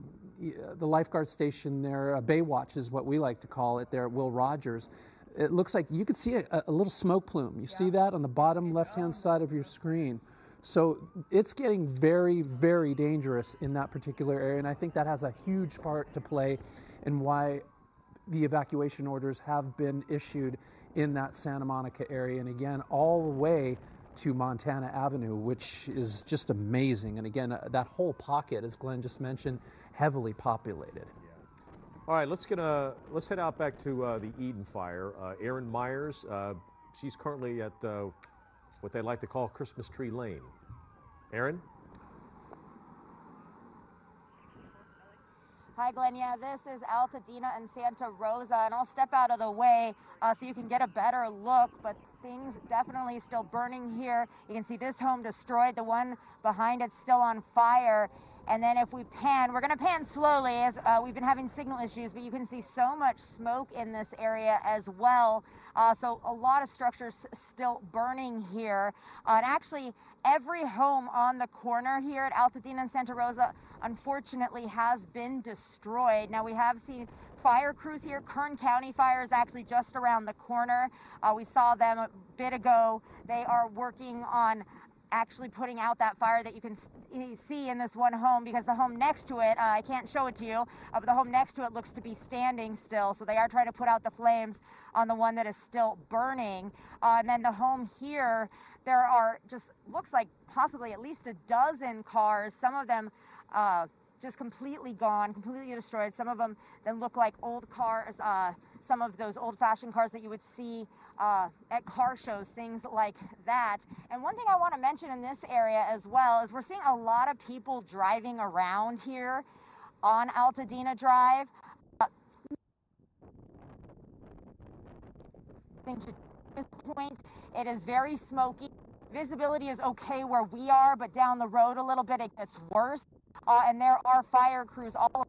the lifeguard station there, Baywatch is what we like to call it there at Will Rogers, it looks like you could see a little smoke plume. You see that on the bottom left-hand side of your screen. So it's getting very, very dangerous in that particular area, and I think that has a huge part to play in why the evacuation orders have been issued in that Santa Monica area, and again, all the way to Montana Avenue, which is just amazing. And again, that whole pocket, as Glenn just mentioned, heavily populated. All right, let's head out back to the Eaton Fire. Erin Myers, she's currently at what they like to call Christmas Tree Lane. Erin? Hi, Glenn. Yeah, this is Altadena and Santa Rosa, and I'll step out of the way so you can get a better look, but things definitely still burning here. You can see this home destroyed, the one behind it's still on fire. And then if we pan, we're going to pan slowly as we've been having signal issues, but you can see so much smoke in this area as well. So a lot of structures still burning here. And actually, every home on the corner here at Altadena and Santa Rosa, unfortunately, has been destroyed. Now, we have seen fire crews here. Kern County Fire is actually just around the corner. We saw them a bit ago. They are working on actually putting out that fire that you can see in this one home, because the home next to it, I can't show it to you, but the home next to it looks to be standing still. So they are trying to put out the flames on the one that is still burning. And then the home here, there are just, looks like possibly at least a dozen cars, some of them just completely gone, completely destroyed. Some of them then look like old cars, some of those old-fashioned cars that you would see at car shows, things like that. And one thing I want to mention in this area as well is we're seeing a lot of people driving around here on Altadena Drive. At this point, it is very smoky. Visibility is okay where we are, but down the road a little bit, it gets worse. And there are fire crews all along.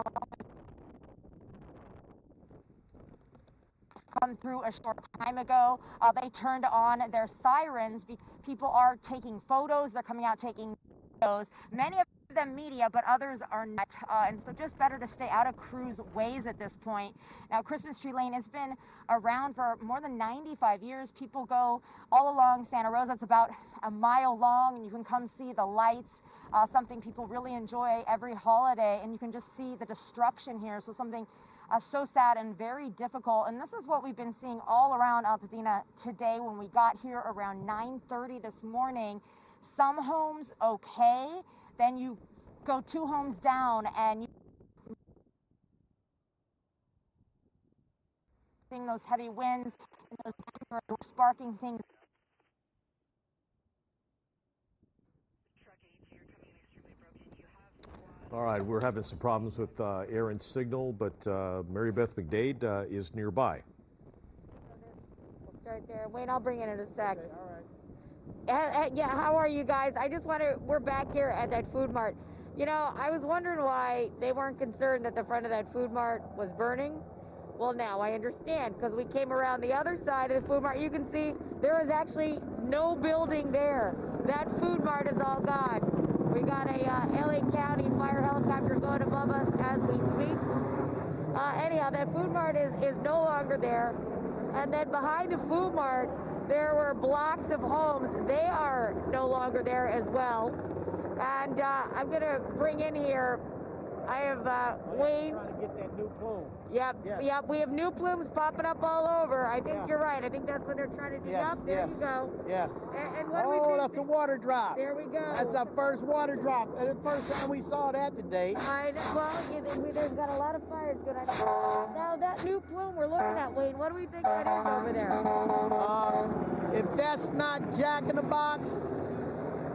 Come through a short time ago. They turned on their sirens. People are taking photos. They're coming out taking videos. Many of them media, but others are not, and so just better to stay out of crews' ways at this point. Now, Christmas Tree Lane has been around for more than 95 years. People go all along Santa Rosa. It's about a mile long, and you can come see the lights, something people really enjoy every holiday, and you can just see the destruction here. So something so sad and very difficult. And this is what we've been seeing all around Altadena today. When we got here around 9:30 this morning, some homes okay, then you go 2 homes down and you seeing those heavy winds and those embers sparking things. All right, we're having some problems with air and signal, but Mary Beth McDade is nearby. We'll start there. Wayne, I'll bring it in a sec. All right. Yeah, how are you guys? I just want to, we're back here at that food mart. You know, I was wondering why they weren't concerned that the front of that food mart was burning. Well, now I understand, because we came around the other side of the food mart. You can see there is actually no building there. That food mart is all gone. We got a LA County fire helicopter going above us as we speak. Anyhow, that food mart is no longer there. And then behind the food mart, there were blocks of homes. They are no longer there as well. And I'm going to bring in here, I have Wayne. Trying to get that new plume. Yep, yes. Yep. We have new plumes popping up all over. I think you're right. I think that's what they're trying to do. Yes, Yep, there you go. Yes. And what do we think? That's a water drop. There we go. That's our first water drop. And the first time we saw that today. I know. Well, there's got a lot of fires going on. Now, that new plume we're looking at, Wayne, what do we think that is over there? If that's not Jack in the Box,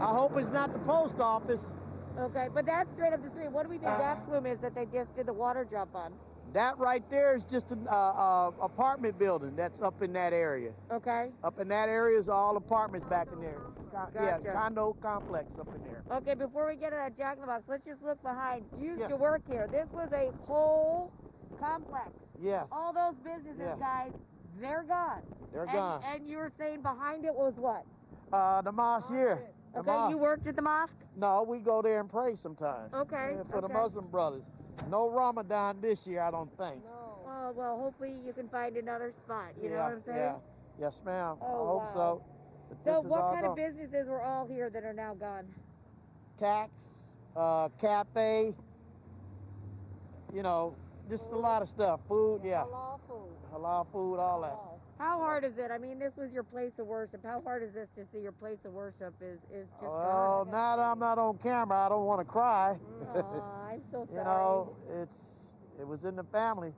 I hope it's not the post office. Okay, but that's straight up the street. What do we think that plume is that they just did the water drop on? That right there is just an apartment building that's up in that area. Okay. Up in that area is all apartments back in there. Gotcha. Yeah, condo complex up in there. Okay, before we get to that Jack in the Box, let's just look behind. You used to work here. This was a whole complex. Yes. All those businesses, guys, they're gone. They're gone. And you were saying behind it was what? The mosque here. Okay, you worked at the mosque? No, we go there and pray sometimes. Okay. Yeah, for the Muslim brothers. No Ramadan this year, I don't think. No. Oh, well, hopefully you can find another spot. You know what I'm saying? Yeah. Yes, ma'am. Oh, I hope so. But so what kind of businesses were all here that are now gone? Tax, cafe, you know, just a lot of stuff. Food, yeah. Halal food. Halal food, all that. How hard is it? I mean, this was your place of worship. How hard is this to see your place of worship is just gone? Oh, now that I'm not on camera, I don't want to cry. Oh, I'm so sorry. You know, it was in the family.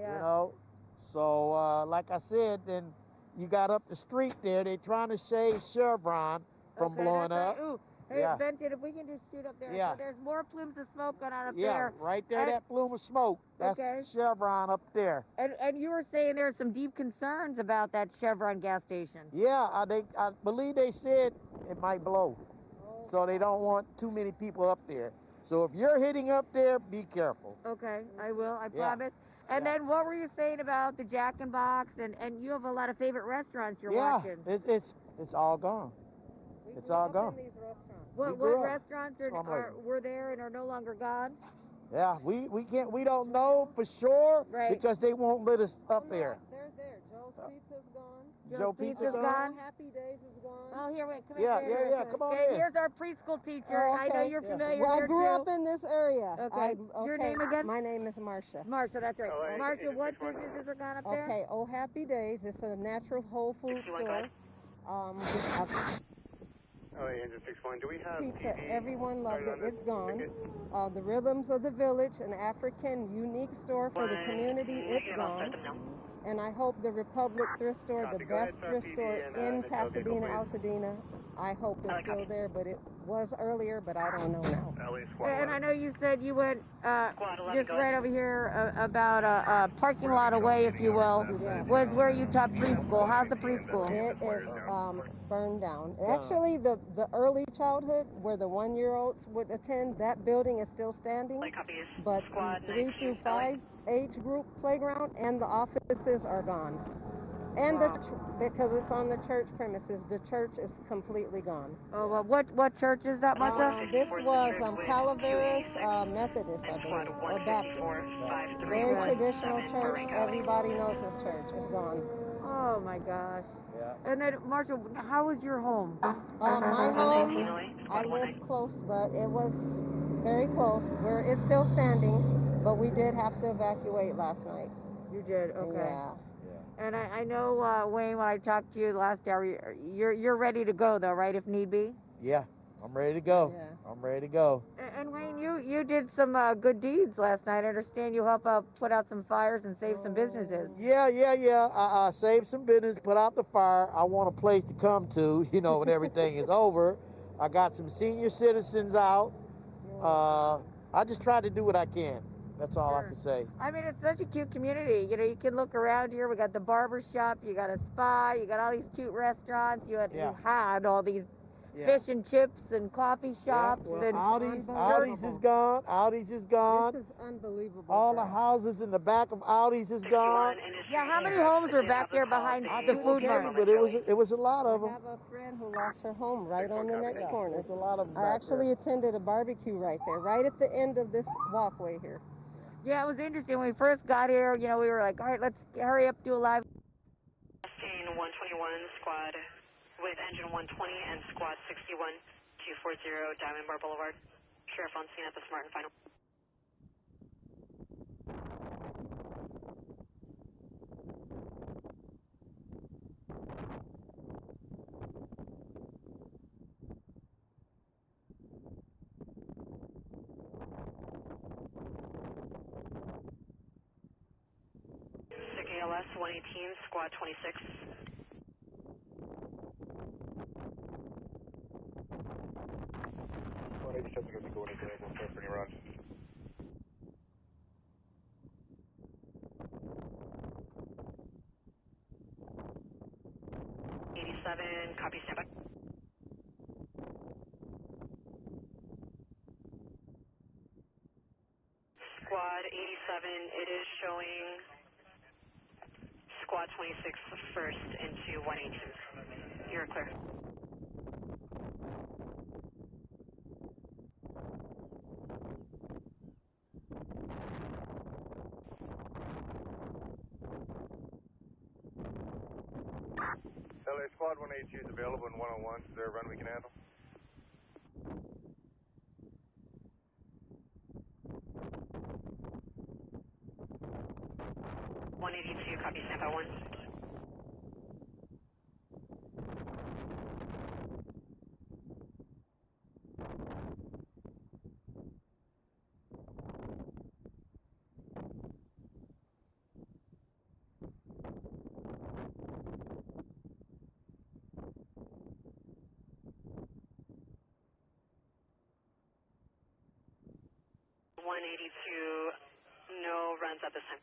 Yeah. You know, so like I said, then you got up the street there. They're trying to save Chevron from blowing up. Ooh. Hey, Benton, if we can just shoot up there. Yeah. So there's more plumes of smoke going on up there. Yeah, right there, that plume of smoke. That's Chevron up there. And you were saying there's some deep concerns about that Chevron gas station. Yeah, I believe they said it might blow. Oh. So they don't want too many people up there. So if you're hitting up there, be careful. Okay, I will, I promise. And then what were you saying about the Jack in the Box? And you have a lot of favorite restaurants you're watching. It's all gone. It's all gone. What restaurants were there and are no longer gone? Yeah, we don't know for sure because they won't let us up there. They're there. Joe's Pizza's gone. Joe Pizza's gone. Happy Days is gone. Oh, here, wait, come here. Yeah, come on in. Here's our preschool teacher. I know you're familiar. Well, I grew up in this area. Okay. Your name again? My name is Marcia. Marcia, that's right. Marcia, what businesses are gone up there? Okay, Oh Happy Days. It's a natural whole food store. Do we have pizza? Everyone loved it. It's gone. The Rhythms of the Village, an African unique store for the community. It's gone. And I hope the Republic thrift store, the best thrift store in Pasadena, Altadena, I hope it's still there, but it was earlier, but I don't know now. And I know you said you went just right over here about a parking lot away, if you will, was where you taught preschool. How's the preschool? It is burned down. Actually, the early childhood, where the 1-year-olds would attend, that building is still standing, but the 3 through 5 age group playground and the offices are gone. And because it's on the church premises, the church is completely gone. Oh, well, what church is that, Marcia? This was Calaveras Methodist, I believe, or Baptist. Very traditional church. Everybody knows this church. It's gone. Oh my gosh. Yeah. And then, Marcia, how was your home? My home, I live close, but it was very close. It's still standing, but we did have to evacuate last night. You did, okay. Yeah. And I know, Wayne, when I talked to you last hour, you're ready to go, though, right, if need be? Yeah, I'm ready to go. Yeah. I'm ready to go. And Wayne, you did some good deeds last night. I understand you helped put out some fires and save some businesses. Yeah. I saved some business, put out the fire. I want a place to come to, when everything is over. I got some senior citizens out. I just tried to do what I can. That's all I can say. I mean, it's such a cute community. You can look around here. We got the barber shop. You got a spa. You got all these cute restaurants. You had all these fish and chips and coffee shops. Well, and Audi's is gone. Audi's is gone. This is unbelievable. All the houses in the back of Audi's is gone. Yeah, how many homes are back there behind the food mart? But it was a lot of them. I have a friend who lost her home right on the next corner. There's a lot of them. I actually attended a barbecue right there, right at the end of this walkway here. Yeah, it was interesting. When we first got here, we were like, all right, let's hurry up, do a live. Scene 121, squad with engine 120 and squad 61, 240 Diamond Bar Boulevard. Sheriff on scene at the Smart and Final. ALS 118, squad 26. Squad 87 going to be going into Glendale for any runs. 87, copy, standby. Squad 87, it is showing Squad 26 first into 118. You're clear. LA Squad 182 is available in 101. Is there a run we can handle? Copy, standby 1. No runs at this time.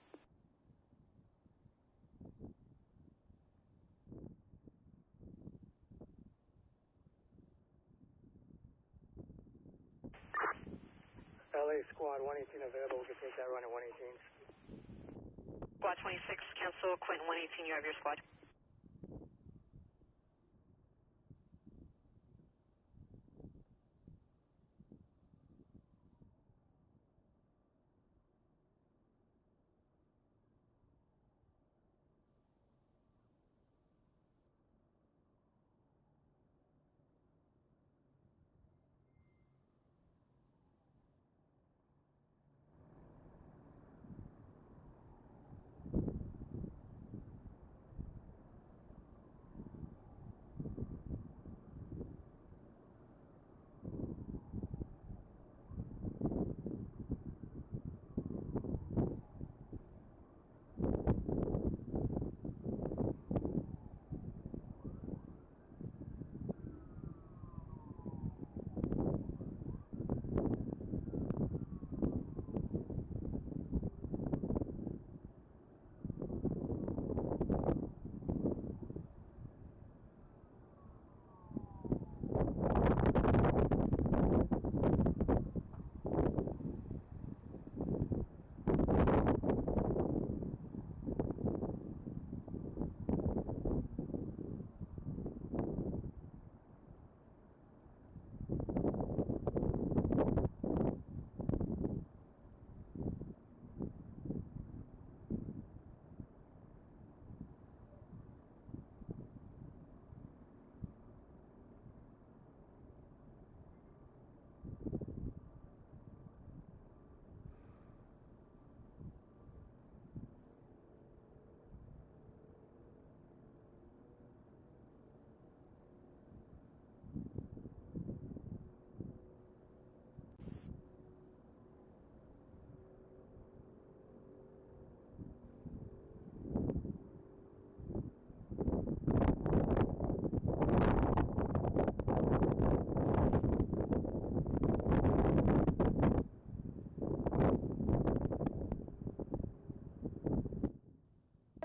LA Squad 118 available. We can take that run at 118. Squad 26, cancel. Quentin 118, you have your squad.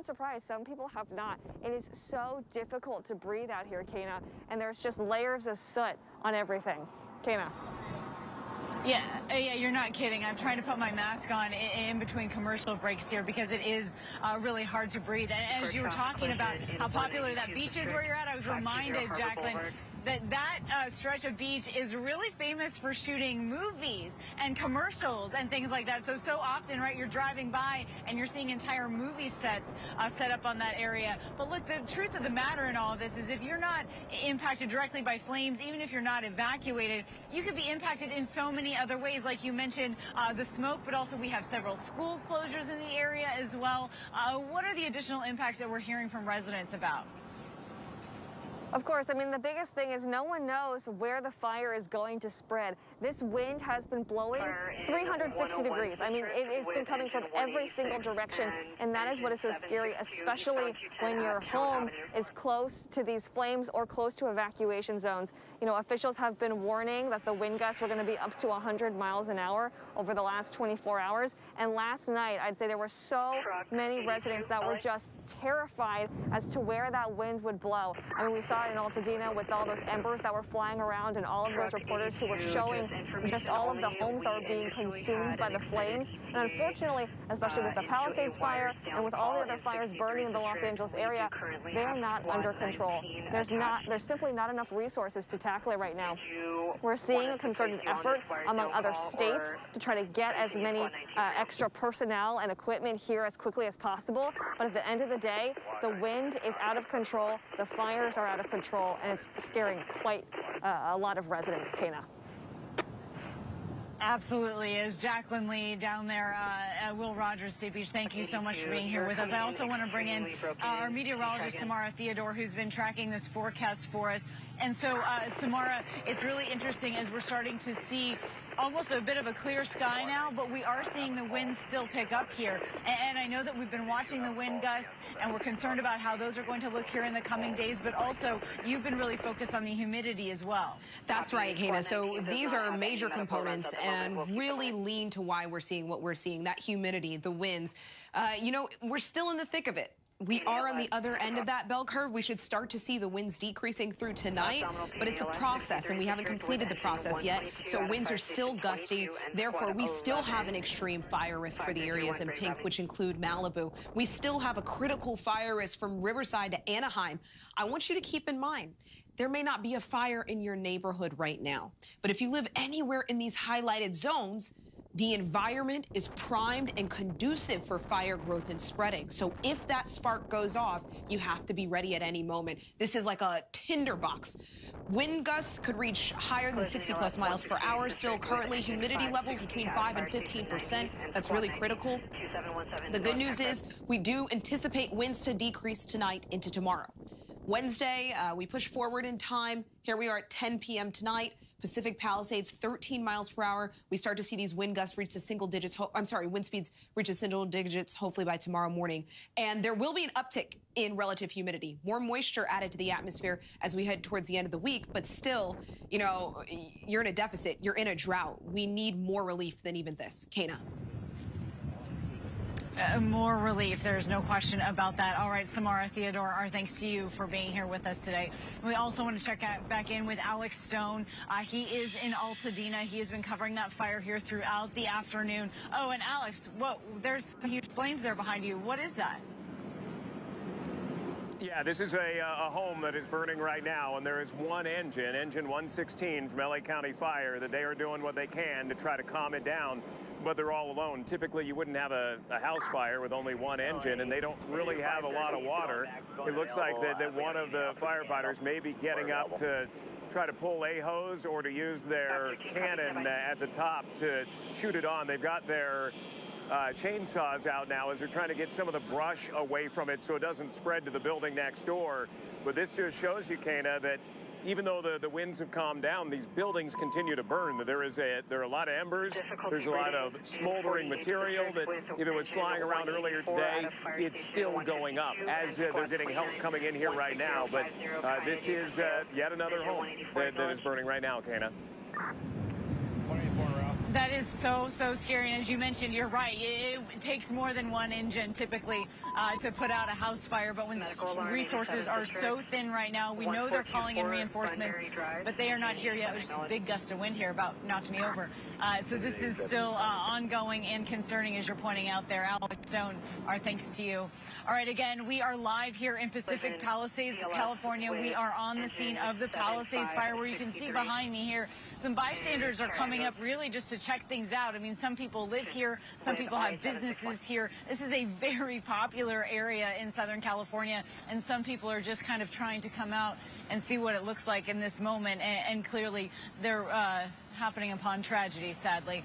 not surprised. Some people have not. It is so difficult to breathe out here, Cañada, and there's just layers of soot on everything. Cañada. Yeah, you're not kidding. I'm trying to put my mask on in between commercial breaks here because it is really hard to breathe. And as you were talking about how popular that beach is where you're at, I was reminded, Jacqueline, that stretch of beach is really famous for shooting movies and commercials and things like that. So often, right, you're driving by and you're seeing entire movie sets set up on that area. But look, the truth of the matter in all of this is if you're not impacted directly by flames, even if you're not evacuated, you could be impacted in so many other ways. Like you mentioned, the smoke, but also we have several school closures in the area as well. What are the additional impacts that we're hearing from residents about? Of course, I mean, the biggest thing is no one knows where the fire is going to spread. This wind has been blowing 360 degrees. I mean, it has been coming from every single direction, and that is what is so scary, especially when your home is close to these flames or close to evacuation zones. You know, officials have been warning that the wind gusts were going to be up to 100 miles an hour over the last 24 hours. And last night, I'd say there were so many residents that were just terrified as to where that wind would blow. I mean, we saw it in Altadena with all those embers that were flying around and all of those reporters who were showing just all of the homes that were being consumed by the flames. And unfortunately, especially with the Palisades Fire and with all the other fires burning in the Los Angeles area, they're not under control. There's simply not enough resources to tackle it right now. We're seeing a concerted effort among other states to try to get as many extra personnel and equipment here as quickly as possible. But at the end of the day, the wind is out of control, the fires are out of control, and it's scaring quite a lot of residents, Cañada. Absolutely is. Jacqueline Lee down there at Will Rogers State Beach, thank you so much for being here with us. I also want to bring in our meteorologist, Samara Theodore, who's been tracking this forecast for us. And so, Samara, it's really interesting as we're starting to see almost a bit of a clear sky now, but we are seeing the winds still pick up here. And I know that we've been watching the wind gusts, and we're concerned about how those are going to look here in the coming days, but also you've been really focused on the humidity as well. That's right, Cañada. So these are major components and really lean to why we're seeing what we're seeing, that humidity, the winds. You know, we're still in the thick of it. We are on the other end of that bell curve. We should start to see the winds decreasing through tonight, but it's a process, and we haven't completed the process yet. So winds are still gusty. Therefore, we still have an extreme fire risk for the areas in pink, which include Malibu. We still have a critical fire risk from Riverside to Anaheim. I want you to keep in mind, there may not be a fire in your neighborhood right now, but if you live anywhere in these highlighted zones, the environment is primed and conducive for fire growth and spreading. So if that spark goes off, you have to be ready at any moment. This is like a tinderbox. Wind gusts could reach higher than 60+ miles per hour. Still currently humidity levels between 5 and 15%. That's really critical. The good news is we do anticipate winds to decrease tonight into tomorrow. Wednesday, we push forward in time. Here we are at 10 p.m. tonight. Pacific Palisades, 13 miles per hour. We start to see these wind gusts reach the single digits. Wind speeds reach the single digits, hopefully by tomorrow morning. And there will be an uptick in relative humidity. More moisture added to the atmosphere as we head towards the end of the week. But still, you know, you're in a deficit. You're in a drought. We need more relief than even this. Cañada. More relief, there's no question about that. All right, Samara Theodore, our thanks to you for being here with us today. We also want to check back in with Alex Stone. He is in Altadena. He has been covering that fire here throughout the afternoon. Oh, and Alex, whoa, there's some huge flames there behind you. What is that? Yeah, this is a home that is burning right now, and there is one engine 116 from LA County Fire, that they are doing what they can to try to calm it down, but they're all alone. Typically, you wouldn't have a house fire with only one engine, and they don't really have a lot of water. It looks like that one of the firefighters may be getting up to try to pull a hose or to use their cannon at the top to shoot it on. They've got their chainsaws out now as they're trying to get some of the brush away from it so it doesn't spread to the building next door. But this just shows you, Cañada, that even though the winds have calmed down, these buildings continue to burn. There are a lot of embers. There's a lot of smoldering material that if it was flying around earlier today, it's still going up as they're getting help coming in here right now. But this is yet another home that is burning right now, Cañada. That is so scary. And as you mentioned, you're right. It takes more than one engine typically to put out a house fire. But when resources are so thin right now, we know they're calling in reinforcements, but they are not here yet. There's a big gust of wind here about knocked me over. So this is still ongoing and concerning, as you're pointing out there. Alex Stone, our thanks to you. All right, again, we are live here in Pacific Palisades, California. We are on the scene of the Palisades Fire, where you can see behind me here, some bystanders are coming up really just to check things out. I mean, some people live here, some people have businesses here. This is a very popular area in Southern California, and some people are just kind of trying to come out and see what it looks like in this moment, and clearly they're happening upon tragedy, sadly.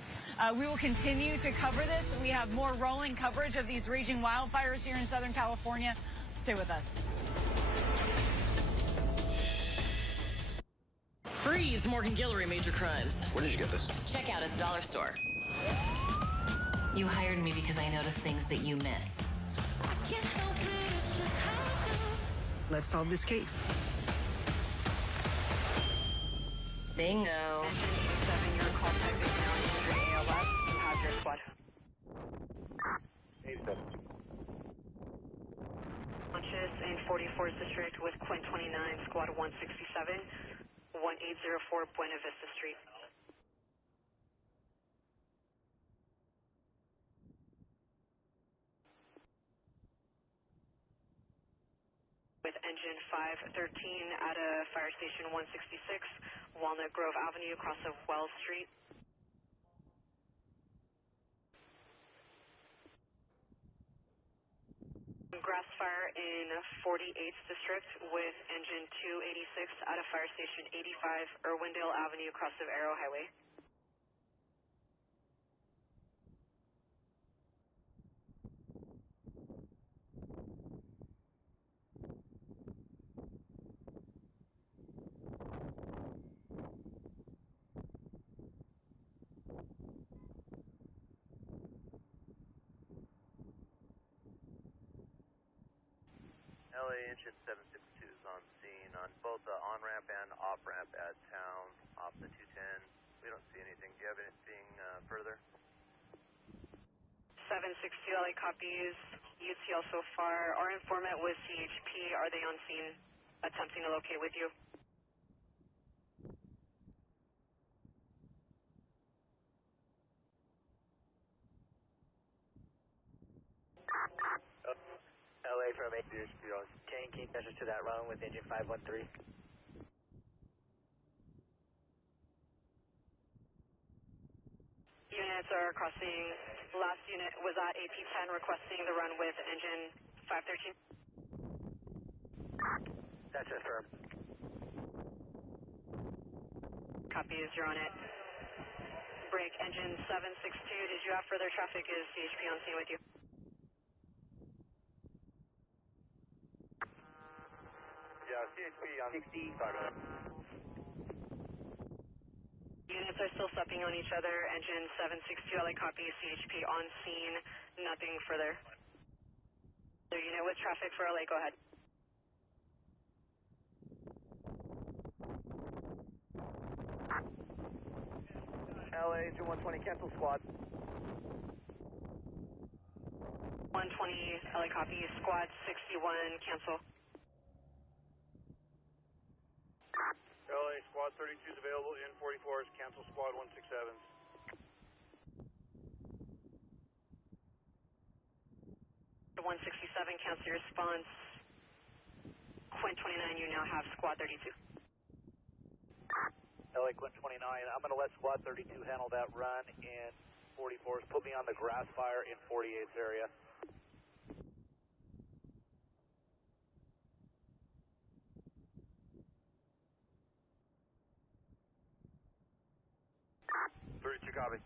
We will continue to cover this. We have more rolling coverage of these raging wildfires here in Southern California. Stay with us. Freeze Morgan Guillory Major Crimes. Where did you get this? Check out at the dollar store. You hired me because I noticed things that you miss. Let's solve this case. Bingo. Launches in 44th District with Quint 29, Squad 167, 1804 Buena Vista Street. With engine 513 at a fire station 166, Walnut Grove Avenue across of Wells Street. Grass fire in 48th District with engine 286 at a fire station 85 Irwindale Avenue across of Arrow Highway. LA engine 762 is on scene on both the on-ramp and off-ramp at town, off the 210. We don't see anything. Do you have anything further? 762 LA copies. UTL so far. Our informant was CHP. Are they on scene attempting to locate with you? LA from ADHP on. Can you measure to that run with engine 513? Units are crossing. Last unit was at AP10 requesting the run with engine 513. That's affirmed. Copies, you're on it. Break engine 762. Did you have further traffic? Is CHP on scene with you? Yeah, CHP on 65. Units are still supping on each other. Engine 762 LA copy, CHP on scene. Nothing further. Their unit with traffic for LA, go ahead. LA engine 120, cancel squad. 120 LA copy, squad 61, cancel. LA squad 32 is available in 44s, cancel squad 167s. The 167, cancel your response. Quint 29, you now have squad 32. LA Quint 29, I'm going to let squad 32 handle that run in 44s. Put me on the grass fire in 48's area. Copy.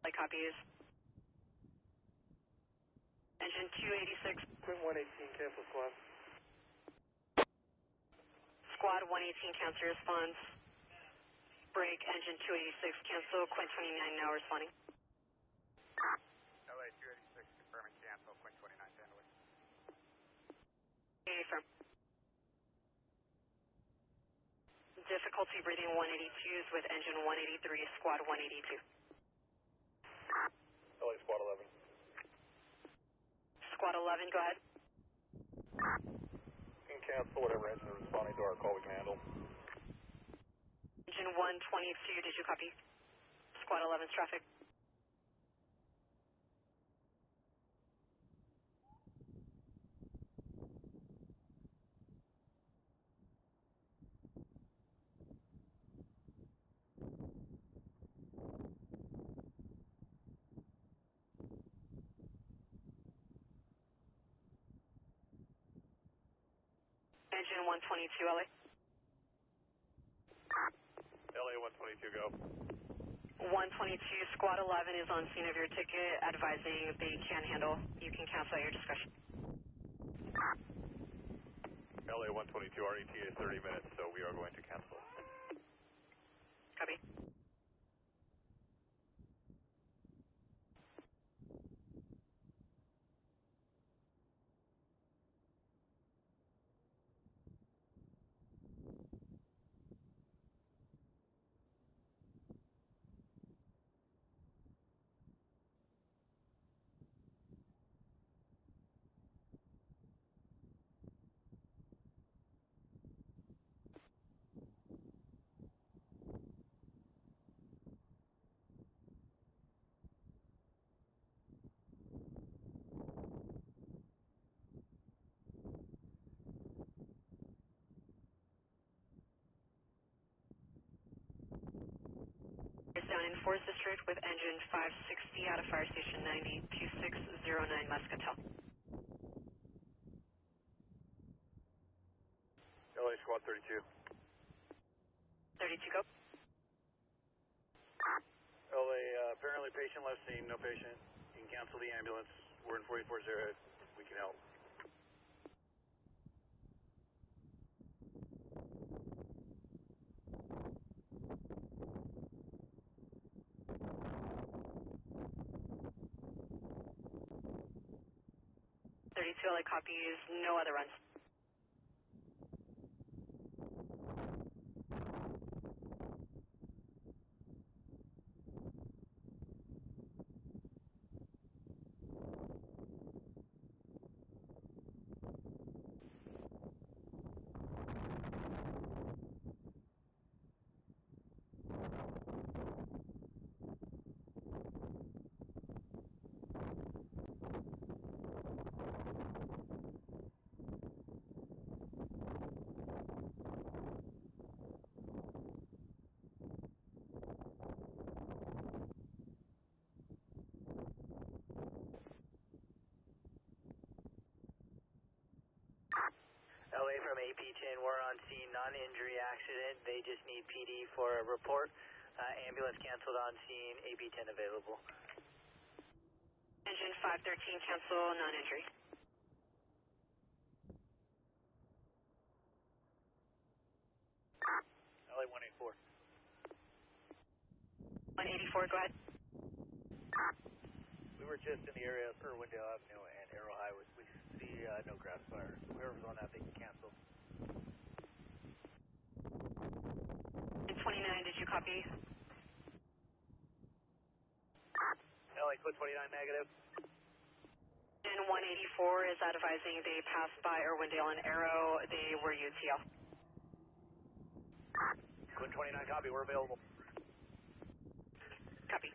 Like copies. Engine 286. Quint 118, cancel squad. Squad 118, cancel response. Break engine 286, cancel. Quint 29 now responding. LA 286, confirming cancel. Quint 29 handling. Affirm. Difficult difficulty breathing 182s with engine 183, squad 182. LA squad 11. Squad 11, go ahead. You can cancel whatever engine is responding to our call we can handle. Engine 122, did you copy? Squad 11's traffic. Engine 122, LA. LA 122, go. 122, squad 11 is on scene of your ticket, advising they can handle. You can cancel at your discretion. LA 122, RET is 30 minutes, so we are going to cancel. Copy. Down in 4th District with engine 560 out of Fire Station 90, 2609 Muscatel. LA squad 32. 32, go. LA, apparently patient left scene, no patient. You can cancel the ambulance. We're in 44-0. We can help. LA copies, no other runs. LA from AP10, we're on scene, non-injury accident. They just need PD for a report. Ambulance canceled on scene, AP10 available. Engine 513 cancel, non-injury. LA 184. 184, go ahead. We were just in the area of Irwindale Avenue and Arrow Highway. We see no grass fire. So whoever's on that, they can cancel. And 29, did you copy? LA code 29 negative. And 184 is advising they passed by Irwindale and Arrow. They were UTL. Code 29 copy, we're available. Copy.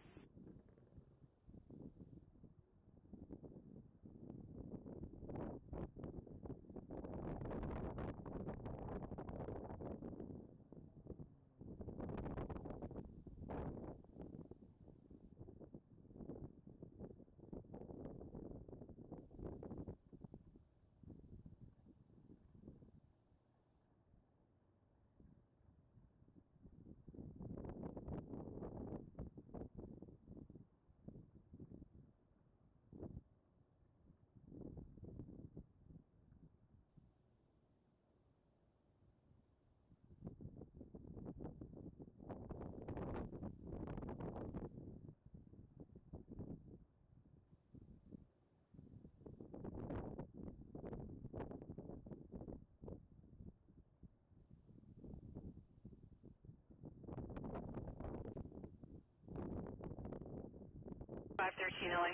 513 LA.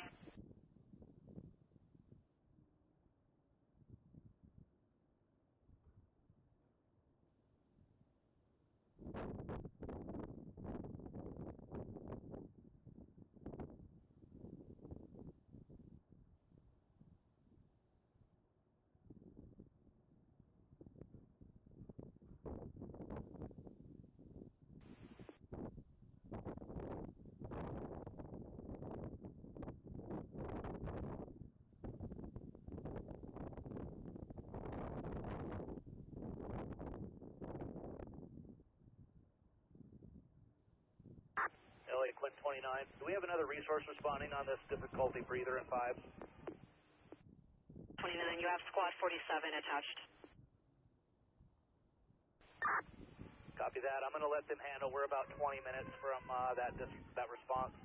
LA Quinn 29. Do we have another resource responding on this difficulty breather in 5? 29, you have squad 47 attached. Copy that. I'm going to let them handle. We're about 20 minutes from that response.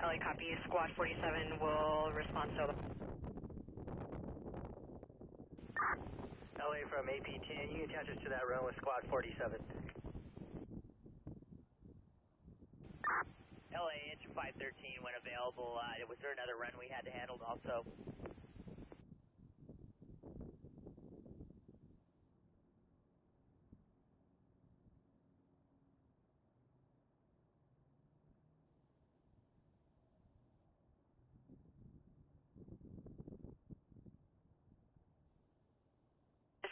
LA copy. Squad 47 will respond solo. LA from AP10, you attach us to that run with squad 47. LA, engine 513 when available. Was there another run we had to handle also?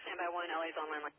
Standby 1, LA's on landline.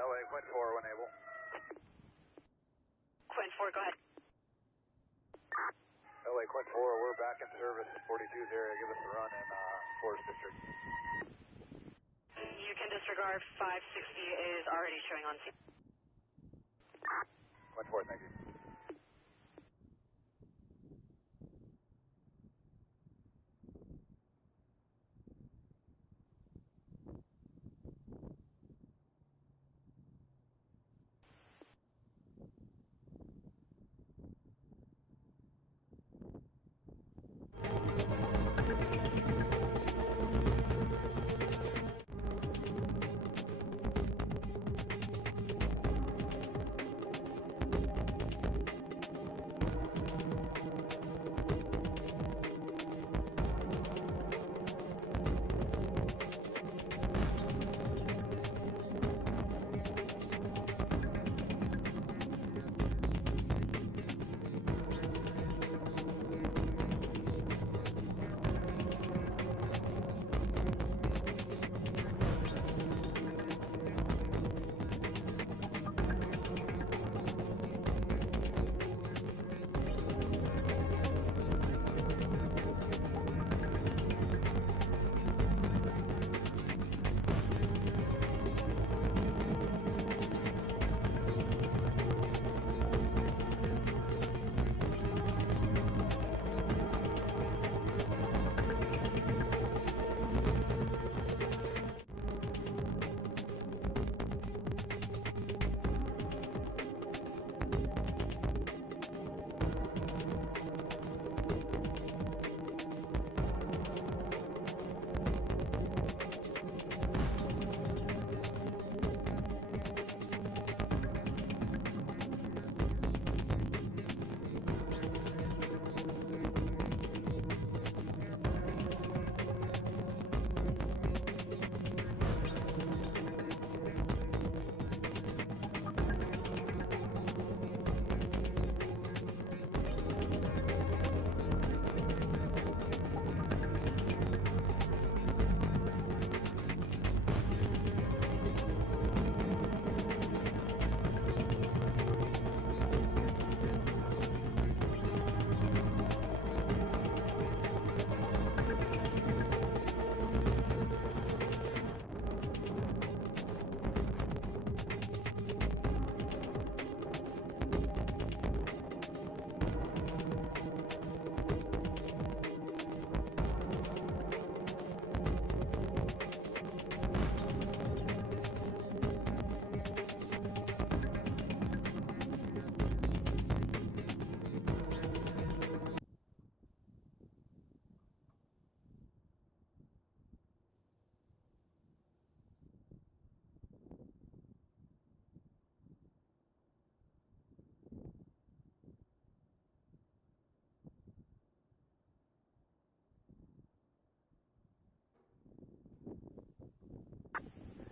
LA Quinn 4 when able. Quinn 4, go ahead. LA Quinn 4, we're back in service in 42's area. Give us a run in Forest District. You can disregard. 560 is already showing on scene. Quinn 4, thank you.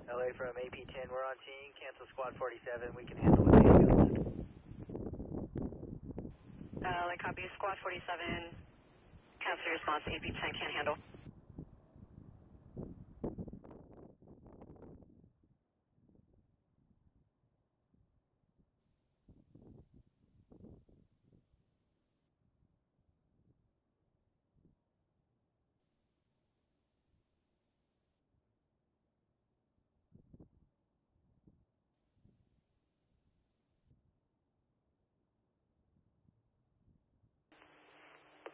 LA from AP10, we're on scene. Cancel squad 47. We can handle with the ambulance. LA copy, squad 47. Cancel your response. AP10 can't handle.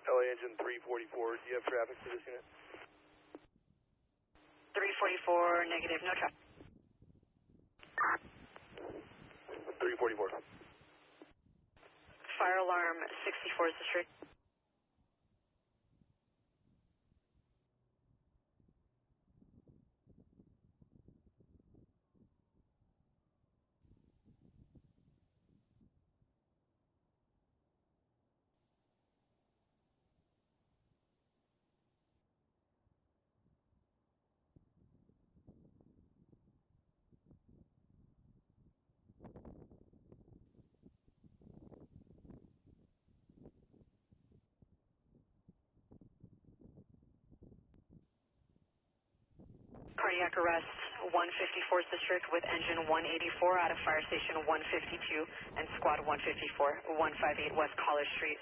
LA engine 344, do you have traffic for this unit? 344, negative, no traffic. 344. Fire alarm 64 is district. Cardiac arrest, 154th District with engine 184 out of Fire Station 152 and Squad 154, 158 West College Street.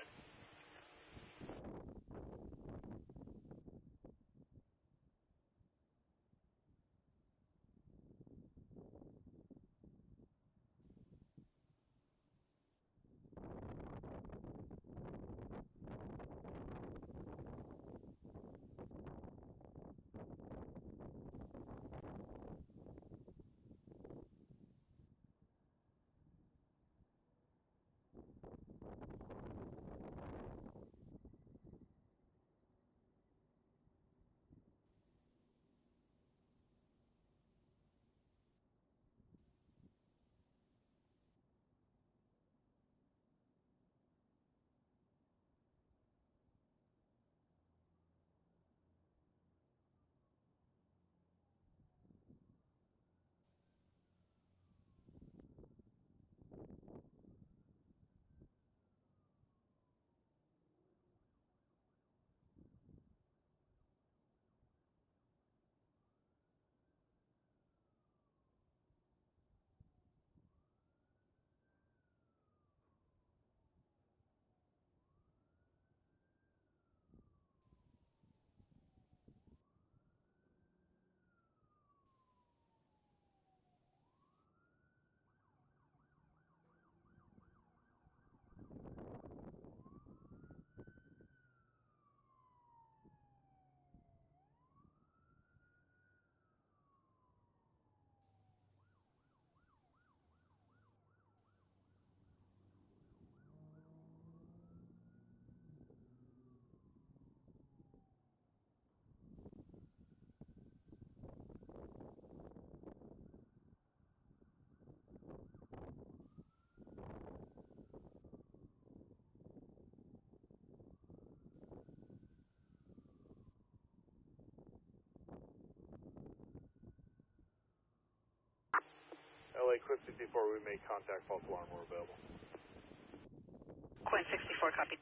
LA, Quint 64, we make contact, false alarm, we're available. Quint 64, copy.